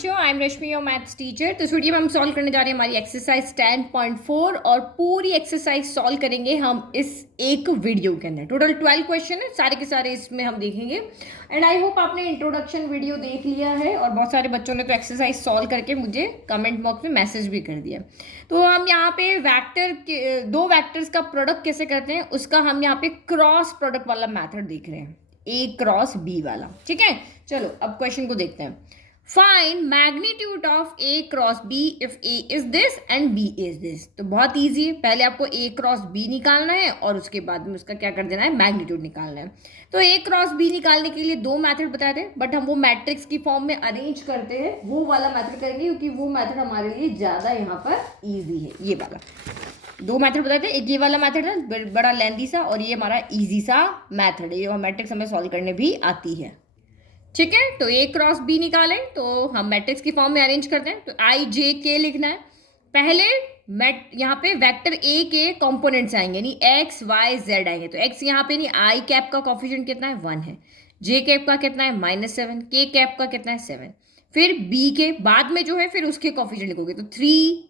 बच्चों, I am Rashmi your maths teacher. तो इस वीडियो में हम सॉल्व करने जा रहे हैं हमारी एक्सरसाइज 10.4 और पूरी एक्सरसाइज सॉल्व करेंगे हम इस एक वीडियो के अंदर। टोटल 12 क्वेश्चन है, सारे के सारे इसमें हम देखेंगे। एंड आई होप आपने इंट्रोडक्शन वीडियो देख लिया है और बहुत सारे बच्चों ने तो एक्सरसाइज सॉल्व करके मुझे कमेंट बॉक्स में मैसेज भी कर दिया। तो हम यहाँ पे वैक्टर के दो वैक्टर्स का प्रोडक्ट कैसे करते हैं उसका हम यहाँ पे क्रॉस प्रोडक्ट वाला मैथड देख रहे हैं, ए क्रॉस बी वाला। ठीक है, चलो अब क्वेश्चन को देखते हैं। Find magnitude of A cross B if A is this and B is this. तो बहुत इजी है, पहले आपको ए क्रॉस बी निकालना है और उसके बाद में उसका क्या कर देना है, मैग्नीट्यूड निकालना है। तो ए क्रॉस बी निकालने के लिए दो मेथड बताए थे, बट हम वो मैट्रिक्स की फॉर्म में अरेंज करते हैं, वो वाला मेथड करेंगे क्योंकि वो मेथड हमारे लिए ज़्यादा यहाँ पर ईजी है। ये वाला दो मेथड बताए थे, एक ये वाला मेथड है बड़ा लेंथी सा और ये हमारा इजी सा मेथड है, ये मैट्रिक्स हमें सॉल्व करने भी आती है। ठीक है, तो ए क्रॉस बी निकालें तो हम मैट्रिक्स की फॉर्म में अरेंज करते हैं। तो आई जे के लिखना है। पहले यहाँ पे वेक्टर ए के कंपोनेंट्स आएंगे, यानी एक्स वाई जेड आएंगे। तो एक्स यहाँ पे नहीं, आई कैप का कोफिशिएंट कितना है 1 है, जे कैप का कितना है -7, के कैप का कितना है 7। फिर बी के बाद में जो है फिर उसके कोफिशिएंट लिखोगे तो 3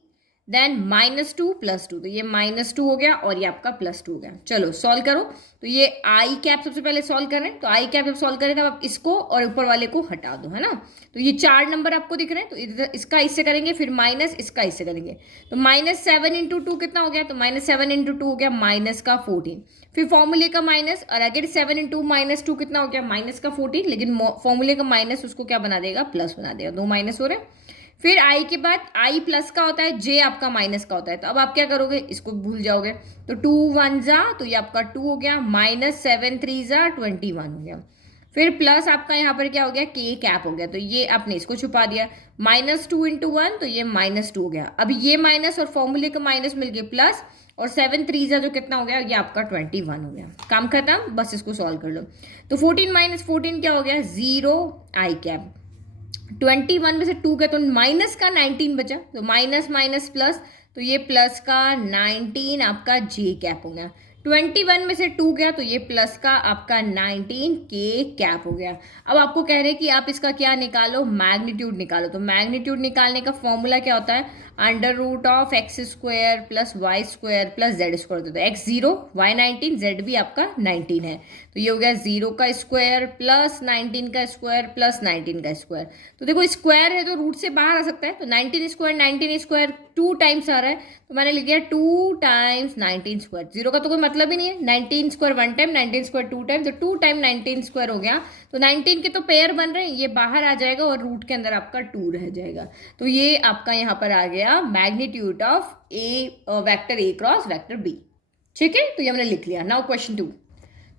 देन -2 +2, तो ये -2 हो गया और ये आपका +2 हो गया। चलो सॉल्व करो। तो ये आई कैप सबसे पहले सॉल्व कर रहे हैं, तो आई कैप जब सॉल्व करें तब आप इसको और ऊपर वाले को हटा दो, है ना। तो ये 4 नंबर आपको दिख रहे हैं, तो इधर इसका इससे करेंगे, फिर माइनस इसका इससे करेंगे। तो -7 × 2 कितना हो गया, तो -7 × 2 हो गया -14। फिर फॉर्मूले का माइनस और अगर 7 × -2 कितना हो गया, -14, लेकिन फॉर्मूले का माइनस उसको क्या बना देगा, प्लस बना देगा, 2 माइनस हो रहे हैं। फिर आई के बाद आई प्लस का होता है, जे आपका माइनस का होता है। तो अब आप क्या करोगे, इसको भूल जाओगे। तो 2 1 जा, तो ये आपका 2 हो गया, -7 3 जा 21 हो गया। फिर प्लस आपका यहाँ पर क्या हो गया, के कैप हो गया, तो ये आपने इसको छुपा दिया। -2 × 1, तो ये -2 हो गया। अब ये माइनस और फॉर्मूले का माइनस मिलके प्लस और 7 3 जा जो कितना हो गया, ये आपका 21 हो गया। काम खत्म, बस इसको सॉल्व कर लो। तो 14 - 14 क्या हो गया, 0 आई कैप। 21 में से 2 गया तो माइनस का 19 बचा, तो माइनस माइनस प्लस, तो ये प्लस का 19 आपका जे कैप हो गया। 21 में से 2 गया तो ये प्लस का आपका 19 के कैप हो गया। अब आपको कह रहे हैं कि आप इसका क्या निकालो, मैग्नीट्यूड निकालो। तो मैग्नीट्यूड निकालने का फॉर्मूला क्या होता है, √ऑफ x² + y² + z²। तो x 0 y 19 z भी आपका 19 है, तो ये हो गया 0 का स्क्वायर + 19 का स्क्वायर + 19 का स्क्वायर। तो देखो स्क्वायर है तो रूट से बाहर आ सकता है, तो 19² 2 टाइम्स आ रहा है, तो मैंने लिख दिया 2 टाइम्स 19²। 0 का तो कोई मतलब ही नहीं है, 19² 1 टाइम, 19² 2 टाइम, तो 2 टाइम 19² हो गया। तो 19 के तो पेयर बन रहे हैं, ये बाहर आ जाएगा और रूट के अंदर आपका 2 रह जाएगा। तो ये आपका यहाँ पर आ गया magnitude of vector A cross vector B. ठीक है, तो ये हमने लिख लिया। Now question 2।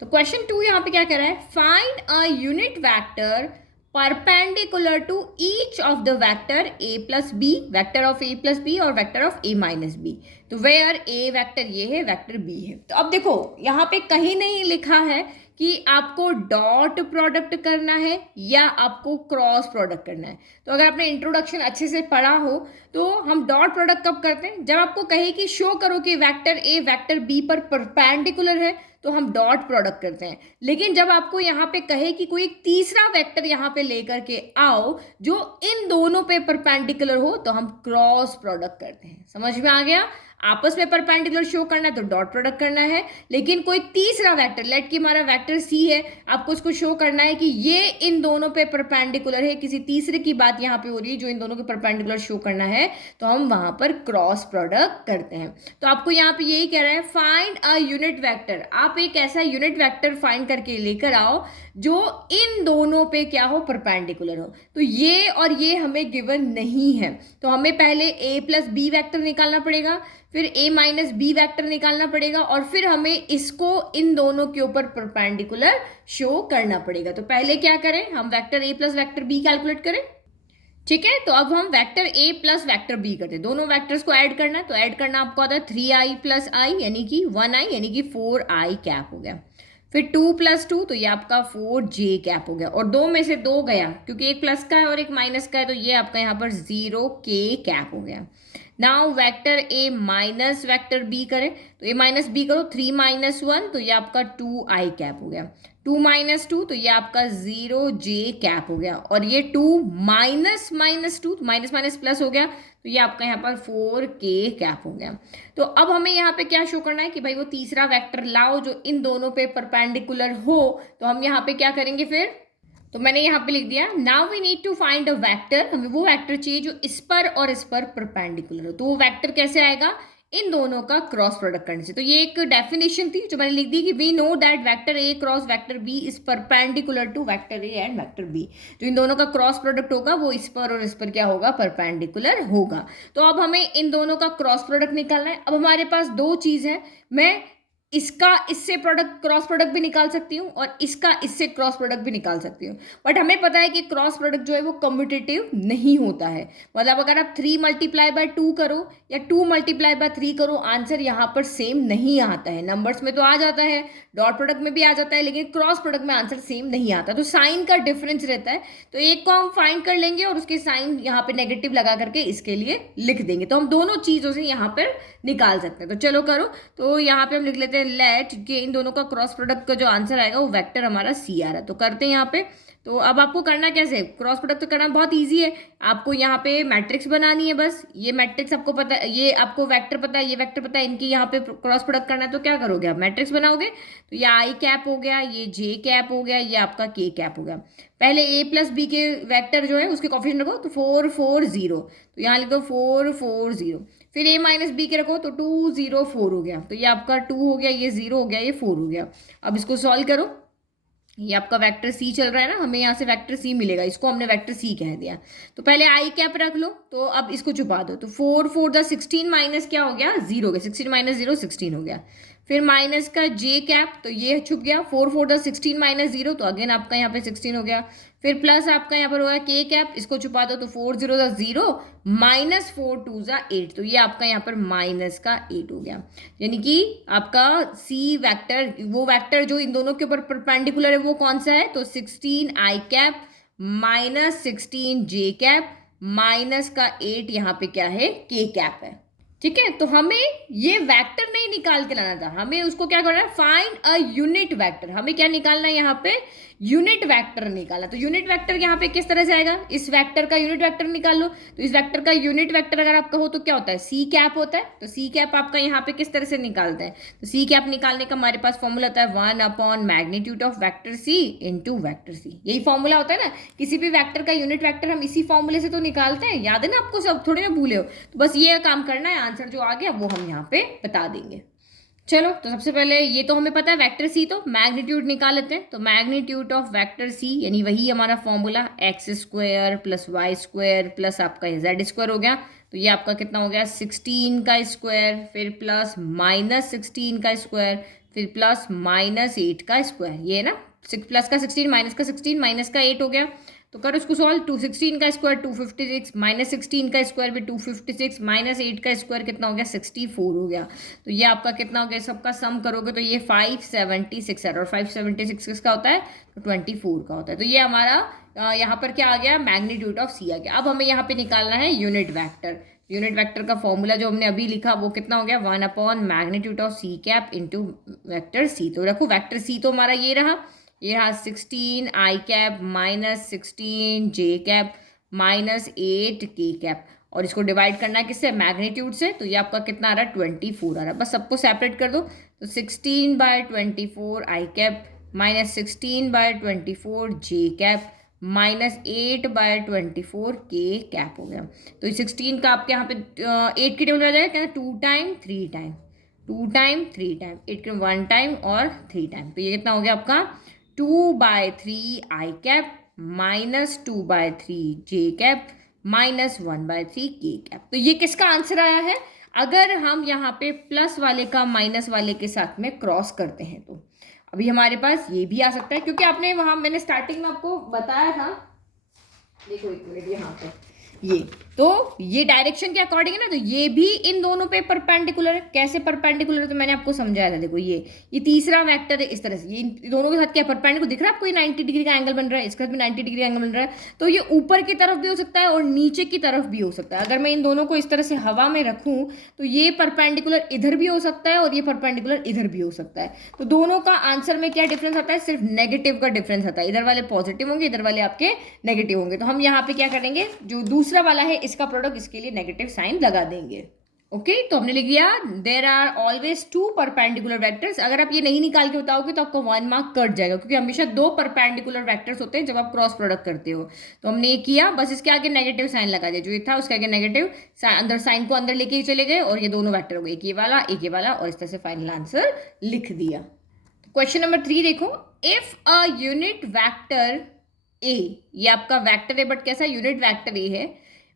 तो क्वेश्चन 2 यहाँ पे क्या कह रहा है, find a unit vector perpendicular to each of the vector a + b, vector of a + b और वेक्टर ऑफ a - b। तो वेयर a वेक्टर ये है, वेक्टर b है। तो अब देखो यहाँ पे कहीं नहीं लिखा है कि आपको डॉट प्रोडक्ट करना है या आपको क्रॉस प्रोडक्ट करना है। तो अगर आपने इंट्रोडक्शन अच्छे से पढ़ा हो तो हम डॉट प्रोडक्ट कब करते हैं, जब आपको कहे कि शो करो कि वेक्टर ए वेक्टर बी पर परपेंडिकुलर है तो हम डॉट प्रोडक्ट करते हैं। लेकिन जब आपको यहाँ पे कहे कि कोई एक तीसरा वेक्टर यहाँ पे लेकर के आओ जो इन दोनों पे परपेंडिकुलर हो तो हम क्रॉस प्रोडक्ट करते हैं। समझ में आ गया, आपस में परपेंडिकुलर शो करना है तो डॉट प्रोडक्ट करना है, लेकिन कोई तीसरा वेक्टर, लेट कि हमारा वेक्टर सी है, आपको उसको शो करना है कि ये इन दोनों पे परपेंडिकुलर है, किसी तीसरे की बात यहाँ पे हो रही है जो इन दोनों के परपेंडिकुलर शो करना है, तो हम वहां पर क्रॉस प्रोडक्ट करते हैं। तो आपको यहाँ पे यही कह रहा है, फाइंड अ यूनिट वेक्टर। आप एक ऐसा यूनिट वेक्टर फाइंड करके लेकर आओ जो इन दोनों पे क्या हो, परपेंडिकुलर हो। तो ये और ये हमें गिवन नहीं है, तो हमें पहले a + b वेक्टर निकालना पड़ेगा, फिर a - b वेक्टर निकालना पड़ेगा और फिर हमें इसको इन दोनों के ऊपर परपेंडिकुलर शो करना पड़ेगा। तो पहले क्या करें, हम vector a + vector b calculate करें। ठीक है, तो अब हम वेक्टर a + वेक्टर b करते हैं, दोनों वेक्टर्स को ऐड करना है। तो ऐड करना आपको आता है 3i + i यानी कि 1i यानी कि 4i कैप हो गया। फिर 2 + 2 तो ये आपका 4j कैप हो गया, और 2 में से 2 गया क्योंकि एक प्लस का है और एक माइनस का है, तो ये आपका यहाँ पर 0k कैप हो गया। Now vector A minus vector B करें तो ए माइनस बी करो 3 माइनस 1 तो ये आपका 2 आई कैप हो गया, 2 माइनस 2 तो ये आपका 0 जे कैप हो गया, और ये 2 minus minus 2 minus minus plus हो गया तो ये आपका यहाँ पर 4 के कैप हो गया। तो अब हमें यहाँ पे क्या शो करना है कि भाई वो तीसरा वेक्टर लाओ जो इन दोनों पे परपेंडिकुलर हो। तो हम यहाँ पे क्या करेंगे फिर, तो मैंने यहाँ पे लिख दिया now we need to find a vector, हमें वो वेक्टर चाहिए जो इस पर और इस पर परपेंडिकुलर हो। तो वो वेक्टर कैसे आएगा, इन दोनों का क्रॉस प्रोडक्ट करने से। तो ये एक डेफिनेशन थी जो मैंने लिख दी कि we know that vector A cross vector B is perpendicular to vector A and vector B. जो इन दोनों का क्रॉस प्रोडक्ट होगा वो इस पर और इस पर क्या होगा, परपेंडिकुलर होगा। तो अब हमें इन दोनों का क्रॉस प्रोडक्ट निकालना है। अब हमारे पास दो चीज है, मैं इसका इससे प्रोडक्ट क्रॉस प्रोडक्ट भी निकाल सकती हूँ और इसका इससे क्रॉस प्रोडक्ट भी निकाल सकती हूँ, बट हमें पता है कि क्रॉस प्रोडक्ट जो है वो कम्यूटेटिव नहीं होता है। मतलब अगर आप 3 मल्टीप्लाई बाय 2 करो या 2 मल्टीप्लाई बाय 3 करो, आंसर यहाँ पर सेम नहीं आता है। नंबर्स में तो आ जाता है, डॉट प्रोडक्ट में भी आ जाता है, लेकिन क्रॉस प्रोडक्ट में आंसर सेम नहीं आता। तो साइन का डिफरेंस रहता है। तो एक को हम फाइंड कर लेंगे और उसके साइन यहाँ पे नेगेटिव लगा करके इसके लिए लिख देंगे। तो हम दोनों चीजों से यहाँ पर निकाल सकते हैं। तो चलो करो, तो यहाँ पे हम लिख लेते हैं लेट कि इन दोनों का क्रॉस प्रोडक्ट का जो आंसर आएगा वो वेक्टर हमारा सी आ रहा है। तो करते हैं यहाँ पे। तो अब आपको करना कैसे, क्रॉस प्रोडक्ट तो करना बहुत इजी है। आपको यहाँ पे मैट्रिक्स बनानी है, बस ये मैट्रिक्स आपको पता है, ये आपको वेक्टर पता है, ये वेक्टर पता है, इनकी यहाँ पे क्रॉस प्रोडक्ट करना है। तो क्या करोगे आप, मैट्रिक्स बनाओगे। तो ये आई कैप हो गया, ये जे कैप हो गया, ये आपका के कैप हो गया। पहले ए प्लस बी के वेक्टर जो है उसके कोफिशिएंट रखो, तो 4 4 0, तो यहाँ लिख दो 4 4 0। फिर ए माइनस बी के रखो तो 2 0 4 हो गया। तो ये आपका 2 हो गया, ये 0 हो गया, ये 4 हो गया। अब इसको सॉल्व करो। ये आपका वेक्टर सी चल रहा है ना, हमें यहाँ से वेक्टर सी मिलेगा, इसको हमने वेक्टर सी कह दिया। तो पहले आई कैप रख लो, तो अब इसको छुपा दो। तो 4 4 द 16 माइनस क्या हो गया, 0 हो गया। 16 माइनस 0 16 हो गया। फिर माइनस का जे कैप, तो ये छुप गया। 4 4 द 16 माइनस 0, तो अगेन आपका यहाँ पे 16 हो गया। फिर प्लस आपका यहाँ पर होगा के कैप, इसको छुपा दो। तो 4 0 द 0 माइनस 4 2 ज़ा 8, तो ये आपका यहाँ पर माइनस का 8 हो गया। यानी कि आपका सी वेक्टर, वो वेक्टर जो इन दोनों के ऊपर परपेंडिकुलर है, वो कौन सा है, तो 16 आई कैप माइनस 16 जे कैप माइनस का 8 यहाँ पे क्या है, के कैप है। ठीक है, तो हमें ये वेक्टर नहीं निकाल के लाना था, हमें उसको क्या करना है, फाइंड अ यूनिट वेक्टर। हमें क्या निकालना है यहाँ पे, यूनिट वेक्टर निकाला। तो यूनिट वेक्टर यहाँ पे किस तरह से आएगा, इस वेक्टर का यूनिट वेक्टर निकाल लो। तो इस वेक्टर का यूनिट वेक्टर अगर आपका हो तो क्या होता है, सी कैप होता है। तो सी कैप आपका यहाँ पे किस तरह से निकालते हैं, तो सी कैप निकालने का हमारे पास फॉर्मूला होता है 1 upon magnitude of vector C into vector C. यही फॉर्मूला होता है ना, किसी भी वेक्टर का यूनिट वेक्टर हम इसी फॉर्मूले से तो निकालते हैं, याद है ना आपको, सब थोड़ी ना भूले हो। तो बस ये काम करना है, आंसर जो आ गया वो हम यहाँ पे बता देंगे। चलो, तो सबसे पहले ये तो हमें पता है वेक्टर सी, तो मैग्नीट्यूड निकाल लेते हैं। तो मैग्नीट्यूड ऑफ वेक्टर सी यानी वही हमारा formula X square plus Y square plus आपका जेड स्क्वायर हो गया। तो ये आपका कितना हो गया, 16 का स्क्वायर, फिर प्लस माइनस 16 का स्क्वायर, फिर प्लस माइनस 8 का स्क्वायर। ये है ना, प्लस का 16 माइनस का 16 माइनस का 8 हो गया। तो करो इसको सॉल्व। 216 का स्क्वायर 256 माइनस 16 का स्क्वायर भी 256 माइनस 8 का स्क्वायर कितना हो गया, 64 हो गया। तो ये आपका कितना हो गया, सबका सम करोगे तो ये 576 है, और 576 किसका होता है, तो 24 का होता है। तो ये हमारा यहाँ पर क्या आ गया, मैग्नीट्यूड ऑफ सी आ गया। अब हमें यहाँ पे निकालना है यूनिट वैक्टर। यूनिट वेक्टर का फॉर्मूला जो हमने अभी लिखा वो कितना हो गया, 1 upon magnitude of C cap into vector C. तो रखो वेक्टर सी तो हमारा ये रहा, ये रहा 16 आई कैप माइनस 16 जे कैप माइनस 8 के कैप, और इसको डिवाइड करना है किससे, मैग्नीट्यूड से। तो ये आपका कितना आ रहा है, 24 आ रहा है। बस सबको सेपरेट कर दो। तो 16 बाय 24 आई कैप माइनस 16 बाय 24 जे कैप माइनस 8 बाय 24 के कैप हो गया। तो ये 16 का आपके यहाँ पे 8 की टेबल में आ जाएगा क्या, 2 टाइम 3 टाइम, 2 टाइम 3 टाइम, 8 के 1 टाइम और 3 टाइम। तो ये कितना हो गया आपका, 2 बाय 3 आई कैप माइनस 2 बाय 3 जे कैप माइनस 1 बाय 3 के कैप। तो ये किसका आंसर आया है, अगर हम यहाँ पे प्लस वाले का माइनस वाले के साथ में क्रॉस करते हैं। तो अभी हमारे पास ये भी आ सकता है, क्योंकि आपने वहाँ मैंने स्टार्टिंग में आपको बताया था, देखो एक मिनट यहाँ पे ये तो ये डायरेक्शन के अकॉर्डिंग है ना, तो ये भी इन दोनों पे परपेंडिकुलर है। कैसे परपेंडिकुलर है तो मैंने आपको समझाया था। देखो ये तीसरा वेक्टर है इस तरह से, ये इन दोनों के साथ क्या परपेंडिकुलर दिख रहा है आपको, ये 90 डिग्री का एंगल बन रहा है, इसके साथ भी 90 डिग्री एंगल बन रहा है। तो ये ऊपर की तरफ भी हो सकता है और नीचे की तरफ भी हो सकता है। अगर मैं इन दोनों को इस तरह से हवा में रखूं तो ये परपेंडिकुलर इधर भी हो सकता है और ये परपेंडिकुलर इधर भी हो सकता है। तो दोनों का आंसर में क्या डिफरेंस आता है, सिर्फ नेगेटिव का डिफरेंस आता है। इधर वाले पॉजिटिव होंगे, इधर वाले आपके नेगेटिव होंगे। तो हम यहाँ पे क्या करेंगे, जो दूसरा वाला है इसका प्रोडक्ट, इसके लिए नेगेटिव साइन लगा देंगे। ओके तो हमने लिख दिया there are always two perpendicular vectors. अगर आप ये नहीं निकाल के बताओगे तो आपको 1 मार्क कट जाएगा, क्योंकि हमेशा 2 परपेंडिकुलर वेक्टर्स होते हैं जब आप क्रॉस प्रोडक्ट करते हो। तो हमने ये किया, बस इसके आगे नेगेटिव साइन लगा दिया, जो ये था उसके आगे नेगेटिव अंदर साइन को अंदर लेके चले गए और ये दोनों वेक्टर हो गए, एक ये वाला और इस तरह से फाइनल आंसर लिख दिया। क्वेश्चन नंबर 3 देखो, if a unit vector A, ये आपका वेक्टर है बट कैसा यूनिट वेक्टर ए है,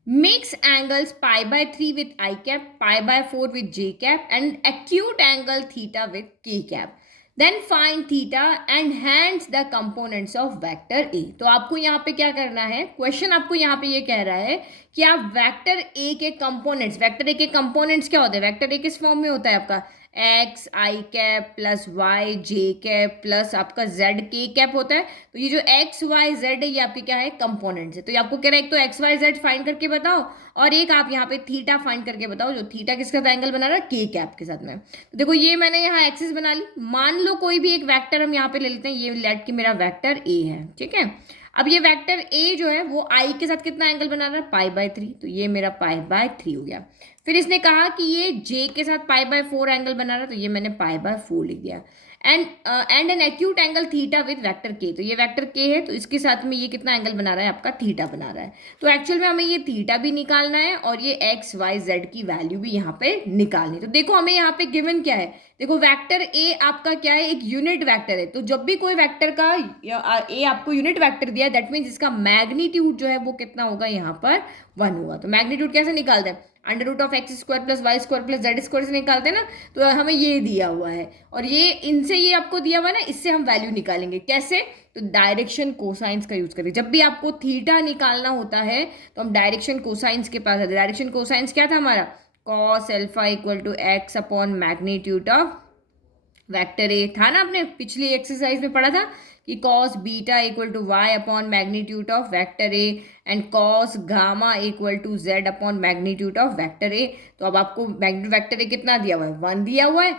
makes angles pi by 3 with I cap, pi by 4 with J cap and acute angle theta with K cap. Then find theta and hence the components of vector A. तो आपको यहाँ पे क्या करना है, question आपको यहाँ पे ये कह रहा है कि आप वेक्टर A के कंपोनेंट्स, वेक्टर A के कंपोनेंट्स क्या होते हैं, वेक्टर A किस फॉर्म में होता है आपका एक्स आई कैप प्लस वाई जे कैप प्लस आपका जेड के कैप होता है। तो ये जो एक्स वाई जेड है ये आपके क्या है, कंपोनेंट्स है। तो ये आपको कह रहा है एक तो एक्स वाई जेड फाइंड करके बताओ और एक आप यहाँ पे थीटा फाइंड करके बताओ, जो थीटा किसके साथ एंगल बना रहा है, के कैप के साथ में। तो देखो ये मैंने यहाँ एक्सिस बना ली। मान लो कोई भी एक वेक्टर हम यहाँ पे ले लेते हैं, ये लेट कि मेरा वेक्टर ए है, ठीक है। अब ये वेक्टर ए जो है वो आई के साथ कितना एंगल बना रहा है, पाई बाय 3। तो ये मेरा पाई बाय 3 हो गया। फिर इसने कहा कि ये जे के साथ पाई बाय 4 एंगल बना रहा है, तो ये मैंने पाई बाय 4 लिख दिया। And an acute angle theta with vector के, तो ये वेक्टर के है तो इसके साथ में ये कितना एंगल बना रहा है, आपका थीटा बना रहा है। तो एक्चुअल में हमें ये थीटा भी निकालना है और ये एक्स वाई जेड की वैल्यू भी यहाँ पे निकालनी है। तो देखो हमें यहाँ पे गिवन क्या है, देखो वेक्टर ए आपका क्या है, एक यूनिट वेक्टर है। तो जब भी कोई वेक्टर का ए आपको यूनिट वेक्टर दिया, दैट मीन्स इसका मैग्नीट्यूड जो है वो कितना होगा, यहाँ पर 1 होगा। तो मैग्नीट्यूड कैसे निकालते हैं, under root of X square plus Y square plus Z square से निकालते हैं ना। तो हमें ये दिया हुआ है और ये इनसे ये आपको दिया हुआ है ना, इससे हम वैल्यू निकालेंगे कैसे, तो डायरेक्शन कोसाइंस का यूज करें। जब भी आपको थीटा निकालना होता है तो हम डायरेक्शन कोसाइंस के पास आते हैं। डायरेक्शन कोसाइंस क्या था हमारा, cos alpha equal to X upon magnitude of vector A, था ना, आपने पिछली एक्सरसाइज में पढ़ा था कि cos beta equal to Y upon magnitude of vector A and cos gamma equal to Z upon magnitude of vector A. तो अब आपको मैग्नीट्यूड वेक्टर ए कितना दिया हुआ है, 1 दिया हुआ है।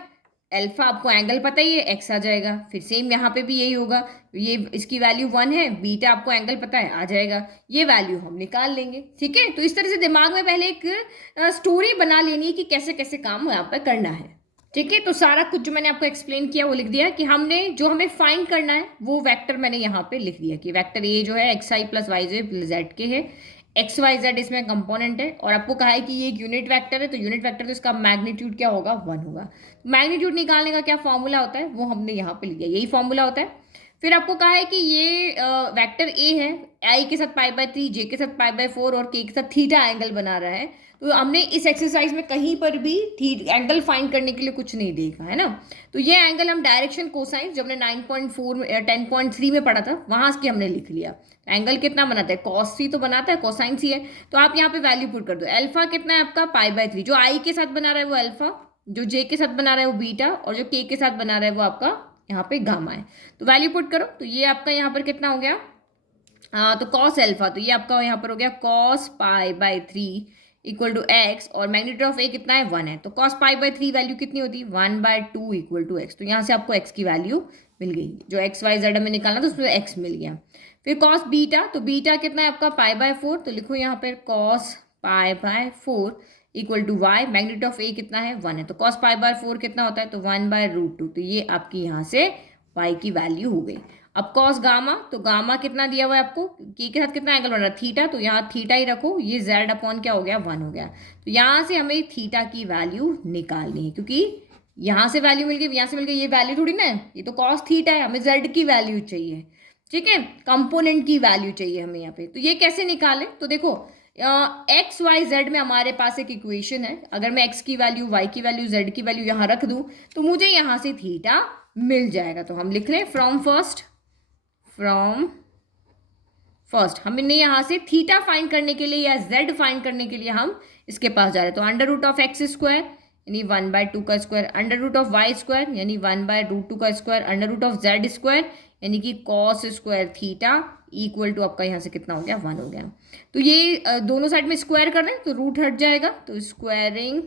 अल्फा आपको एंगल पता ही है, एक्स आ जाएगा। फिर सेम यहाँ पे भी यही होगा, ये इसकी वैल्यू 1 है, बीटा आपको एंगल पता है, आ जाएगा। ये वैल्यू हम निकाल लेंगे, ठीक है। तो इस तरह से दिमाग में पहले एक स्टोरी बना लेनी है कि कैसे कैसे काम यहाँ पर करना है, ठीक है। तो सारा कुछ जो मैंने आपको एक्सप्लेन किया वो लिख दिया कि हमने जो हमें फाइंड करना है वो वेक्टर मैंने यहाँ पे लिख दिया कि वेक्टर ए जो है एक्स आई प्लस वाई जेड के है, एक्स वाई जेड इसमें कंपोनेंट है और आपको कहा है कि ये एक यूनिट वेक्टर है। तो यूनिट वेक्टर तो इसका मैग्नीट्यूड क्या होगा, 1 होगा। मैग्नीट्यूड निकालने का क्या फॉर्मूला होता है वो हमने यहाँ पे लिख दिया, यही फॉर्मूला होता है। फिर आपको कहा है कि ये वेक्टर ए है, आई के साथ पाई बाय 3, जे के साथ पाई बाय 4 और के के साथ थीटा एंगल बना रहा है। तो हमने इस एक्सरसाइज में कहीं पर भी एंगल फाइंड करने के लिए कुछ नहीं देखा है ना। तो ये एंगल हम डायरेक्शन कोसाइन जो हमने 9.4 में 10.3 में पढ़ा था वहां से हमने लिख लिया। एंगल कितना बनाता है, कॉस सी तो बनाता है, कोसाइन सी है। तो आप यहाँ पे वैल्यू पुट कर दो। अल्फा कितना है आपका, पाई बाय 3। जो आई के साथ बना रहा है वो अल्फा, जो जे के साथ बना रहा है वो बीटा और जो के साथ बना रहा है वो आपका यहाँ पे गामा है। तो वैल्यू पुट करो तो ये आपका यहाँ पर कितना हो गया, तो कॉस अल्फा, तो ये आपका यहाँ पर हो गया cos pi by 3 equal to X और मैग्नीट्यूड ऑफ ए कितना है, 1 है। तो कॉस पाई बाय 3 वैल्यू कितनी होती है, 1/2 इक्वल टू एक्स। तो यहाँ से आपको एक्स की वैल्यू मिल गई, जो एक्स वाई जेड में निकालना था उसमें एक्स मिल गया। फिर कॉस बीटा, तो बीटा कितना है आपका पाई बाय 4। तो लिखो यहाँ पर cos pi by 4 equal to Y, magnitude of A कितना है, 1 है। तो कॉस पाई बाय 4 कितना होता है, तो 1/√2। तो ये आपकी यहाँ से वाई की वैल्यू हो गई। अब कॉस गामा, तो गामा कितना दिया हुआ है आपको, के साथ कितना एंगल बन रहा है, थीटा। तो यहाँ थीटा ही रखो, ये जेड अपॉन क्या हो गया, 1 हो गया। तो यहाँ से हमें थीटा की वैल्यू निकालनी है, क्योंकि यहाँ से वैल्यू मिल गई, यहाँ से मिल गई, ये वैल्यू थोड़ी ना है, ये तो कॉस थीटा है, हमें जेड की वैल्यू चाहिए, ठीक है, कंपोनेंट की वैल्यू चाहिए हमें यहाँ पे। तो ये कैसे निकालें, तो देखो एक्स वाई जेड में हमारे पास एक इक्वेशन है। अगर मैं एक्स की वैल्यू, वाई की वैल्यू, जेड की वैल्यू यहाँ रख दूँ तो मुझे यहाँ से थीटा मिल जाएगा। तो हम लिख लें फ्रॉम फर्स्ट हमने यहाँ से थीटा फाइंड करने के लिए या जेड फाइंड करने के लिए हम इसके पास जा रहे हैं, तो under root of X square यानी 1/2 का square, under root of Y square यानी 1/√2 का square, under root of Z square यानी कि cos square theta equal to आपका यहाँ से कितना हो गया 1 हो गया। तो ये दोनों साइड में स्क्वायर कर रहे हैं तो रूट हट जाएगा, तो squaring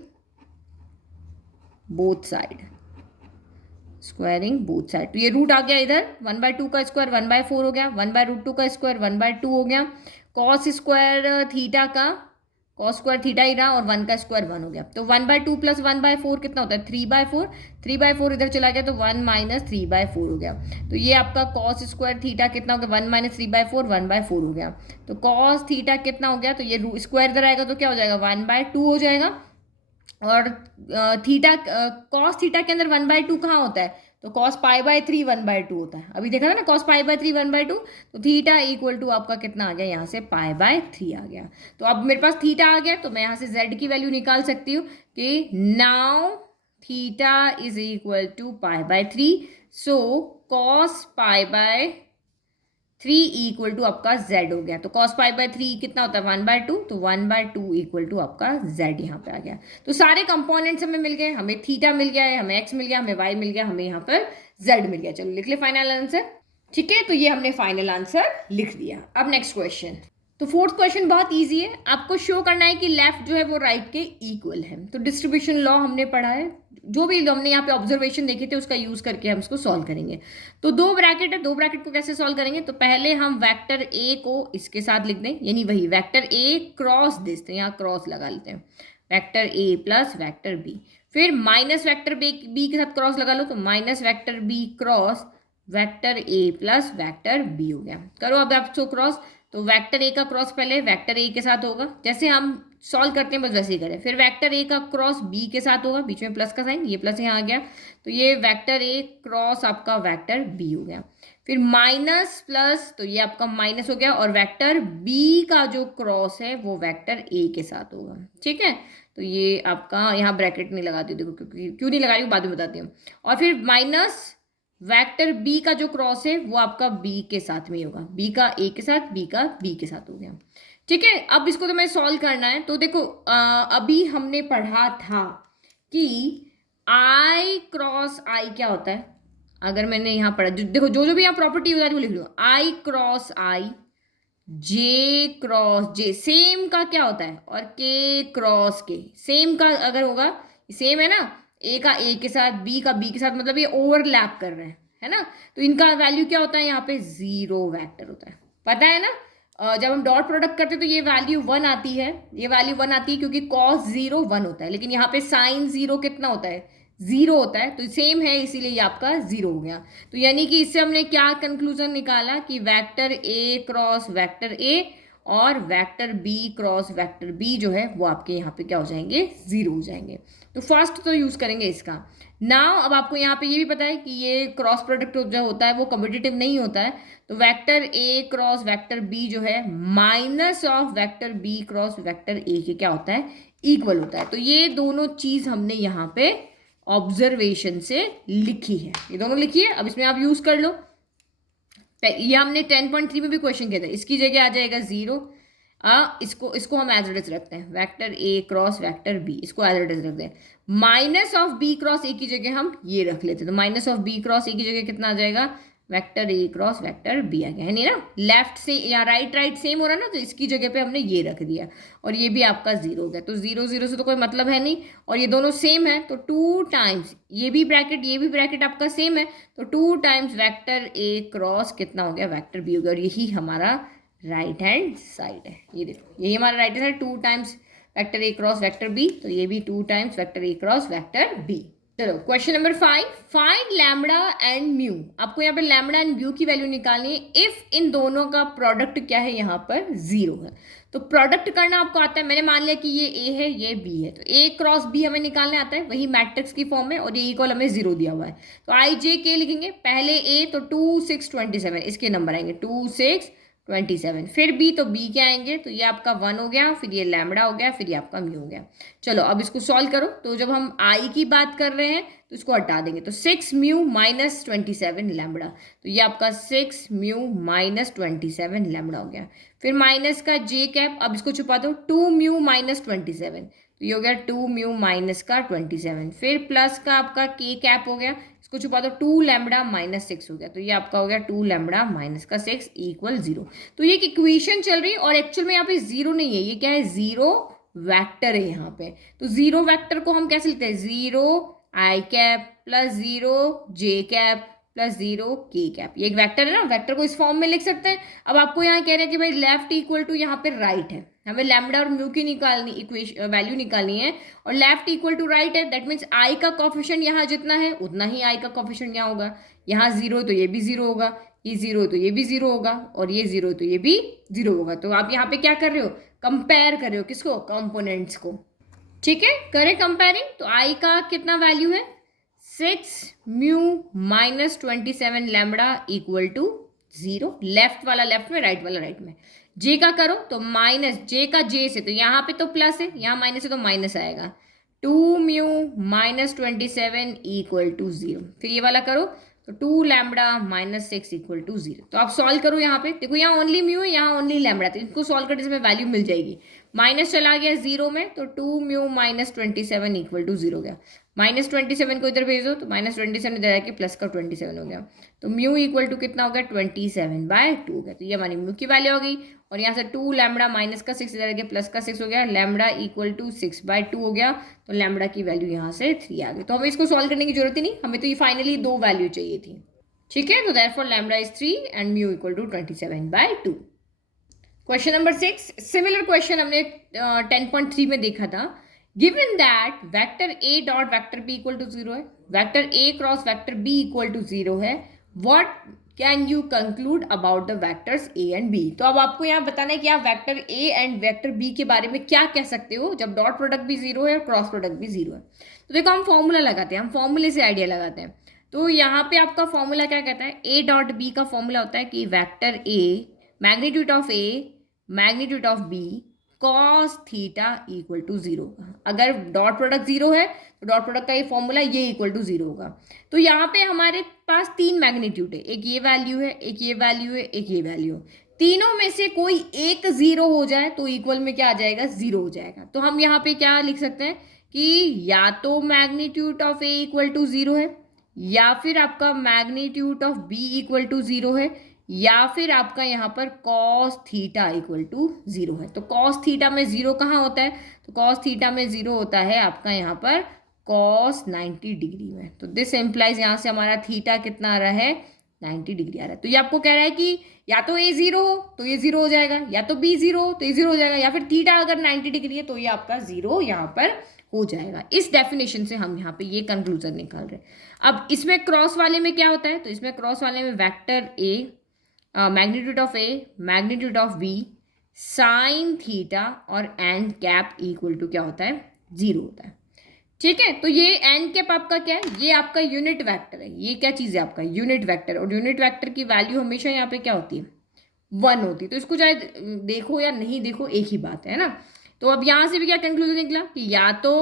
both side, squaring both side, तो ये रूट आ गया इधर 1/2 का स्क्वायर 1/4 हो गया, 1/√2 का स्क्वायर 1/2 हो गया, कॉस स्क्वायर थीटा का कॉस स्क्वायर थीटा ही रहा और 1 का स्क्वायर 1 हो गया, तो 1/2 प्लस 1/4 कितना होता है 3/4, 3/4 इधर चला गया तो 1 माइनस 3/4 हो गया, तो ये आपका कॉस स्क्वायर थीटा कितना हो गया 1 माइनस 3/4 1/4 हो गया, तो कॉस थीटा कितना हो गया, तो ये स्क्वायर इधर आएगा तो क्या हो जाएगा 1/2 हो जाएगा, और थीटा कॉस थीटा के अंदर 1/2 कहाँ होता है, तो कॉस π/3 1/2 होता है, अभी देखा था ना कॉस π/3 1/2, तो थीटा इक्वल टू आपका कितना आ गया यहाँ से π/3 आ गया। तो अब मेरे पास थीटा आ गया तो मैं यहाँ से z की वैल्यू निकाल सकती हूँ कि now theta is equal to π/3, so cos π/3 equal to आपका z हो गया, तो cos π/3 कितना होता है 1/2, तो 1/2 इक्वल टू आपका z यहाँ पे आ गया। तो सारे कंपोनेंट्स हमें मिल गए, हमें थीटा मिल गया है, हमें x मिल गया, हमें y मिल गया, हमें यहाँ पर z मिल गया। चलो लिख ले फाइनल आंसर। ठीक है, तो ये हमने फाइनल आंसर लिख दिया। अब नेक्स्ट क्वेश्चन, तो फोर्थ क्वेश्चन बहुत इजी है, आपको शो करना है कि लेफ्ट जो है वो राइट के इक्वल है। तो डिस्ट्रीब्यूशन लॉ हमने पढ़ा है, जो भी हमने यहाँ पे ऑब्जर्वेशन देखे थे उसका यूज करके हम इसको सॉल्व करेंगे। तो दो ब्रैकेट है, दो ब्रैकेट को कैसे सॉल्व करेंगे, तो पहले हम वेक्टर ए को इसके साथ लिख दें, यानी वही वेक्टर ए क्रॉस देते हैं, यहाँ क्रॉस लगा लेते हैं, vector A plus vector B, फिर माइनस वेक्टर बी के साथ क्रॉस लगा लो, तो minus vector B cross vector A plus vector B हो गया। करो अब आप सो क्रॉस, तो वेक्टर ए का क्रॉस पहले वेक्टर ए के साथ होगा, जैसे हम सॉल्व करते हैं बस वैसे ही करें, फिर वेक्टर ए का क्रॉस बी के साथ होगा, बीच में प्लस का साइन, ये प्लस यहाँ आ गया, तो ये वेक्टर ए क्रॉस आपका वेक्टर बी हो गया, फिर माइनस प्लस, तो ये आपका माइनस हो गया, और वेक्टर बी का जो क्रॉस है वो वेक्टर ए के साथ होगा। ठीक है, तो ये आपका यहाँ ब्रैकेट नहीं लगाती, देखो क्यों नहीं लगा रही हूँ बाद में बताती हूँ, और फिर माइनस वेक्टर बी का जो क्रॉस है वो आपका बी के साथ में ही होगा, बी का ए के साथ, बी का बी के साथ हो गया। ठीक है, अब इसको तो मैं सॉल्व करना है, तो देखो अभी हमने पढ़ा था कि आई क्रॉस आई क्या होता है, अगर मैंने यहाँ पढ़ा देखो जो भी यहाँ प्रॉपर्टी होता है वो लिख लो, आई क्रॉस आई, जे क्रॉस जे, सेम का क्या होता है, और के क्रॉस के, सेम का अगर होगा सेम है ना, ए का ए के साथ, बी का बी के साथ, मतलब ये ओवरलैप कर रहे हैं, है ना, तो इनका वैल्यू क्या होता है यहाँ पे 0 वेक्टर होता है, पता है ना। जब हम डॉट प्रोडक्ट करते हैं तो ये वैल्यू 1 आती है, ये वैल्यू 1 आती है क्योंकि कॉस 0 1 होता है, लेकिन यहाँ पे साइन 0 कितना होता है 0 होता है, तो सेम है इसीलिए ये आपका 0 हो गया। तो यानी कि इससे हमने क्या कंक्लूजन निकाला कि vector A cross vector A और vector B cross vector B जो है वो आपके यहाँ पे क्या हो जाएंगे 0 हो जाएंगे। तो फर्स्ट तो यूज करेंगे इसका। नाउ अब आपको यहाँ पे ये भी पता है कि ये क्रॉस प्रोडक्ट जो होता है वो कम्पिटिटिव नहीं होता है, तो vector A cross vector B जो है minus of vector B cross vector A के क्या होता है इक्वल होता है। तो ये दोनों चीज हमने यहाँ पे ऑब्जर्वेशन से लिखी है, ये दोनों लिखी है, अब इसमें आप यूज कर लो। ये हमने 10.3 में भी क्वेश्चन किया था, इसकी जगह आ जाएगा 0, इसको हम एज इट इज रखते हैं, vector A cross vector B, इसको एज इट इज रखते हैं। Minus of B cross A की जगह हम ये रख लेते हैं, तो minus of B cross A की जगह कितना आ जाएगा vector A cross vector B आ गया, है नहीं ना, लेफ्ट से या राइट सेम हो रहा है ना, तो इसकी जगह पे हमने ये रख दिया और ये भी आपका 0 हो गया। तो 0 0 से तो कोई मतलब है नहीं, और ये दोनों सेम है, तो 2 टाइम्स ये भी ब्रैकेट आपका सेम है, तो 2 टाइम्स वेक्टर ए क्रॉस कितना हो गया वेक्टर बी हो गया, और यही हमारा राइट हैंड साइड है। ये देखो यही हमारा right hand side, 2 times vector A cross vector B, तो ये भी 2 times vector A cross vector B. चलो question number 5, find lambda and mu. आपको यहाँ पे लैम्बडा एंड म्यू की वैल्यू निकालनी है इफ इन दोनों का प्रोडक्ट क्या है यहाँ पर 0 है। तो प्रोडक्ट करना आपको आता है, मैंने मान लिया कि ये ए है ये बी है, तो ए क्रॉस बी हमें निकालने आता है, वही मैट्रिक्स की फॉर्म में, और ये इक्वल हमें 0 दिया हुआ है, तो आई जे के लिखेंगे, पहले ए तो 2 6 27, इसके नंबर आएंगे 2 6 27। फिर बी, तो बी क्या आएंगे, तो ये आपका 1 हो गया, फिर ये लैम्बडा हो गया, फिर ये आपका म्यू हो गया। चलो अब इसको सॉल्व करो। तो जब हम आई की बात कर रहे हैं तो इसको हटा देंगे, तो 6 म्यू माइनस 27 लैम्बडा, तो ये आपका 6 म्यू माइनस 27 लैम्बडा हो गया। फिर माइनस का जे कैप, अब इसको छुपा दो, 2 म्यू माइनस 27, तो ये हो गया 2 म्यू माइनस का 27। फिर प्लस का आपका के कैप हो गया, इसको छुपा दो, 2 लैम्बडा माइनस 6 हो गया, तो ये आपका हो गया 2 लैम्बडा माइनस का 6 इक्वल 0। तो ये एक इक्वेशन चल रही है और एक्चुअल में यहाँ पे जीरो नहीं है, ये क्या है, जीरो वेक्टर है यहाँ पे। तो जीरो वेक्टर को हम कैसे लिखते हैं, जीरो आई कैप प्लस जीरो जे कैप प्लस जीरो के कैप, ये एक वेक्टर है ना, वेक्टर को इस फॉर्म में लिख सकते हैं। अब आपको यहाँ कह रहे हैं कि भाई लेफ्ट इक्वल टू यहाँ पे राइट है, हमें लैम्बडा और म्यू की निकालनी इक्वेशन वैल्यू निकालनी है, और लेफ्ट इक्वल टू राइट है, दैट मीन्स आई का कोफिशिएंट यहाँ जितना है उतना ही आई का कोफिशिएंट यहाँ होगा। यहाँ जीरो तो ये भी जीरो होगा, ये जीरो तो ये भी जीरो होगा, और ये जीरो तो ये भी जीरो होगा। तो आप यहाँ पे क्या कर रहे हो, कंपेयर कर रहे हो, किसको, कंपोनेंट्स को। ठीक है, करें कंपेयरिंग। तो आई का कितना वैल्यू है, 6 mu minus 27 lambda equal to 0, left वाला लेफ्ट में, राइट वाला राइट में। जे का करो तो माइनस, जे का जे से, तो यहाँ पे तो प्लस है, यहाँ माइनस है तो माइनस आएगा, 2 म्यू माइनस 27 इक्वल टू 0। फिर ये वाला करो तो 2 लैम्बडा माइनस 6 इक्वल टू 0। तो आप सॉल्व करो, यहाँ पे देखो, यहाँ ओनली म्यू है, यहाँ ओनली लैम्बडा, तो इनको सॉल्व करने से वैल्यू मिल जाएगी। माइनस चला गया 0 में, तो 2 म्यू माइनस 27 इक्वल टू 0 हो गया। माइनस 27 को इधर भेज दो, तो माइनस 27 इधर आके प्लस का 27 हो गया, तो म्यू इक्वल टू कितना हो गया, 27/2 हो गया। तो ये हमारी म्यू की वैल्यू हो गई। और यहाँ से 2 लैम्बडा माइनस का 6 इधर आके प्लस का 6 हो गया, लैम्बडा इक्वल टू 6/2 हो गया, तो लैम्बडा की वैल्यू यहाँ से 3 आ गई। तो हमें इसको सॉल्व करने की जरूरत ही नहीं, हमें तो ये फाइनली 2 वैल्यू चाहिए थी। ठीक है, तो therefore lambda is 3 and mu equal to 27/2। Question number 6, similar question हमने 10.3 में देखा था। Given that vector A dot vector B equal to 0 है, vector A cross vector B equal to 0 है, what can you conclude about the vectors A and B. तो अब आपको यहाँ बताना है कि आप vector A and vector B के बारे में क्या कह सकते हो जब डॉट प्रोडक्ट भी 0 है और क्रॉस प्रोडक्ट भी 0 है। तो देखो, हम फॉर्मूला लगाते हैं, हम फॉर्मूले से आइडिया लगाते हैं। तो यहाँ पे आपका फॉर्मूला क्या कहता है, ए डॉट बी का फॉर्मूला होता है कि vector A magnitude of A magnitude of B cos theta equal to 0। अगर डॉट प्रोडक्ट 0 है तो डॉट प्रोडक्ट का ये फॉर्मूला ये इक्वल टू 0 होगा। तो यहाँ पे हमारे पास 3 मैग्नीट्यूड है, एक ये वैल्यू है, एक ये वैल्यू है, एक ये वैल्यू है। तीनों में से कोई एक 0 हो जाए तो इक्वल में क्या आ जाएगा, 0 हो जाएगा। तो हम यहाँ पे क्या लिख सकते हैं कि या तो magnitude of A equal to 0 है, या फिर आपका magnitude of B equal to 0 है, या फिर आपका यहाँ पर कॉस थीटा इक्वल टू 0 है। तो कॉस थीटा में 0 कहाँ होता है, तो कॉस थीटा में 0 होता है आपका यहाँ पर कॉस 90 डिग्री में। तो दिस एम्प्लाइज, यहाँ से हमारा थीटा कितना आ रहा है, 90 डिग्री आ रहा है। तो ये आपको कह रहा है कि या तो ए 0 हो तो ये 0 हो जाएगा, या तो बी 0 हो तो ये 0 हो जाएगा, या फिर थीटा अगर 90 डिग्री है तो ये आपका 0 यहाँ पर हो जाएगा। इस डेफिनेशन से हम यहाँ पे ये कंक्लूजन निकाल रहे हैं। अब इसमें क्रॉस वाले में क्या होता है, तो इसमें क्रॉस वाले में vector A magnitude of A magnitude of B sine theta और एन कैप इक्वल टू क्या होता है, 0 होता है। ठीक है, तो ये एन कैप आपका क्या है, ये आपका यूनिट वेक्टर है। ये क्या चीज़ है, आपका यूनिट वेक्टर। और यूनिट वेक्टर की वैल्यू हमेशा यहाँ पे क्या होती है, 1 होती है। तो इसको चाहे देखो या नहीं देखो एक ही बात है ना। तो अब यहाँ से भी क्या कंक्लूजन निकला कि या तो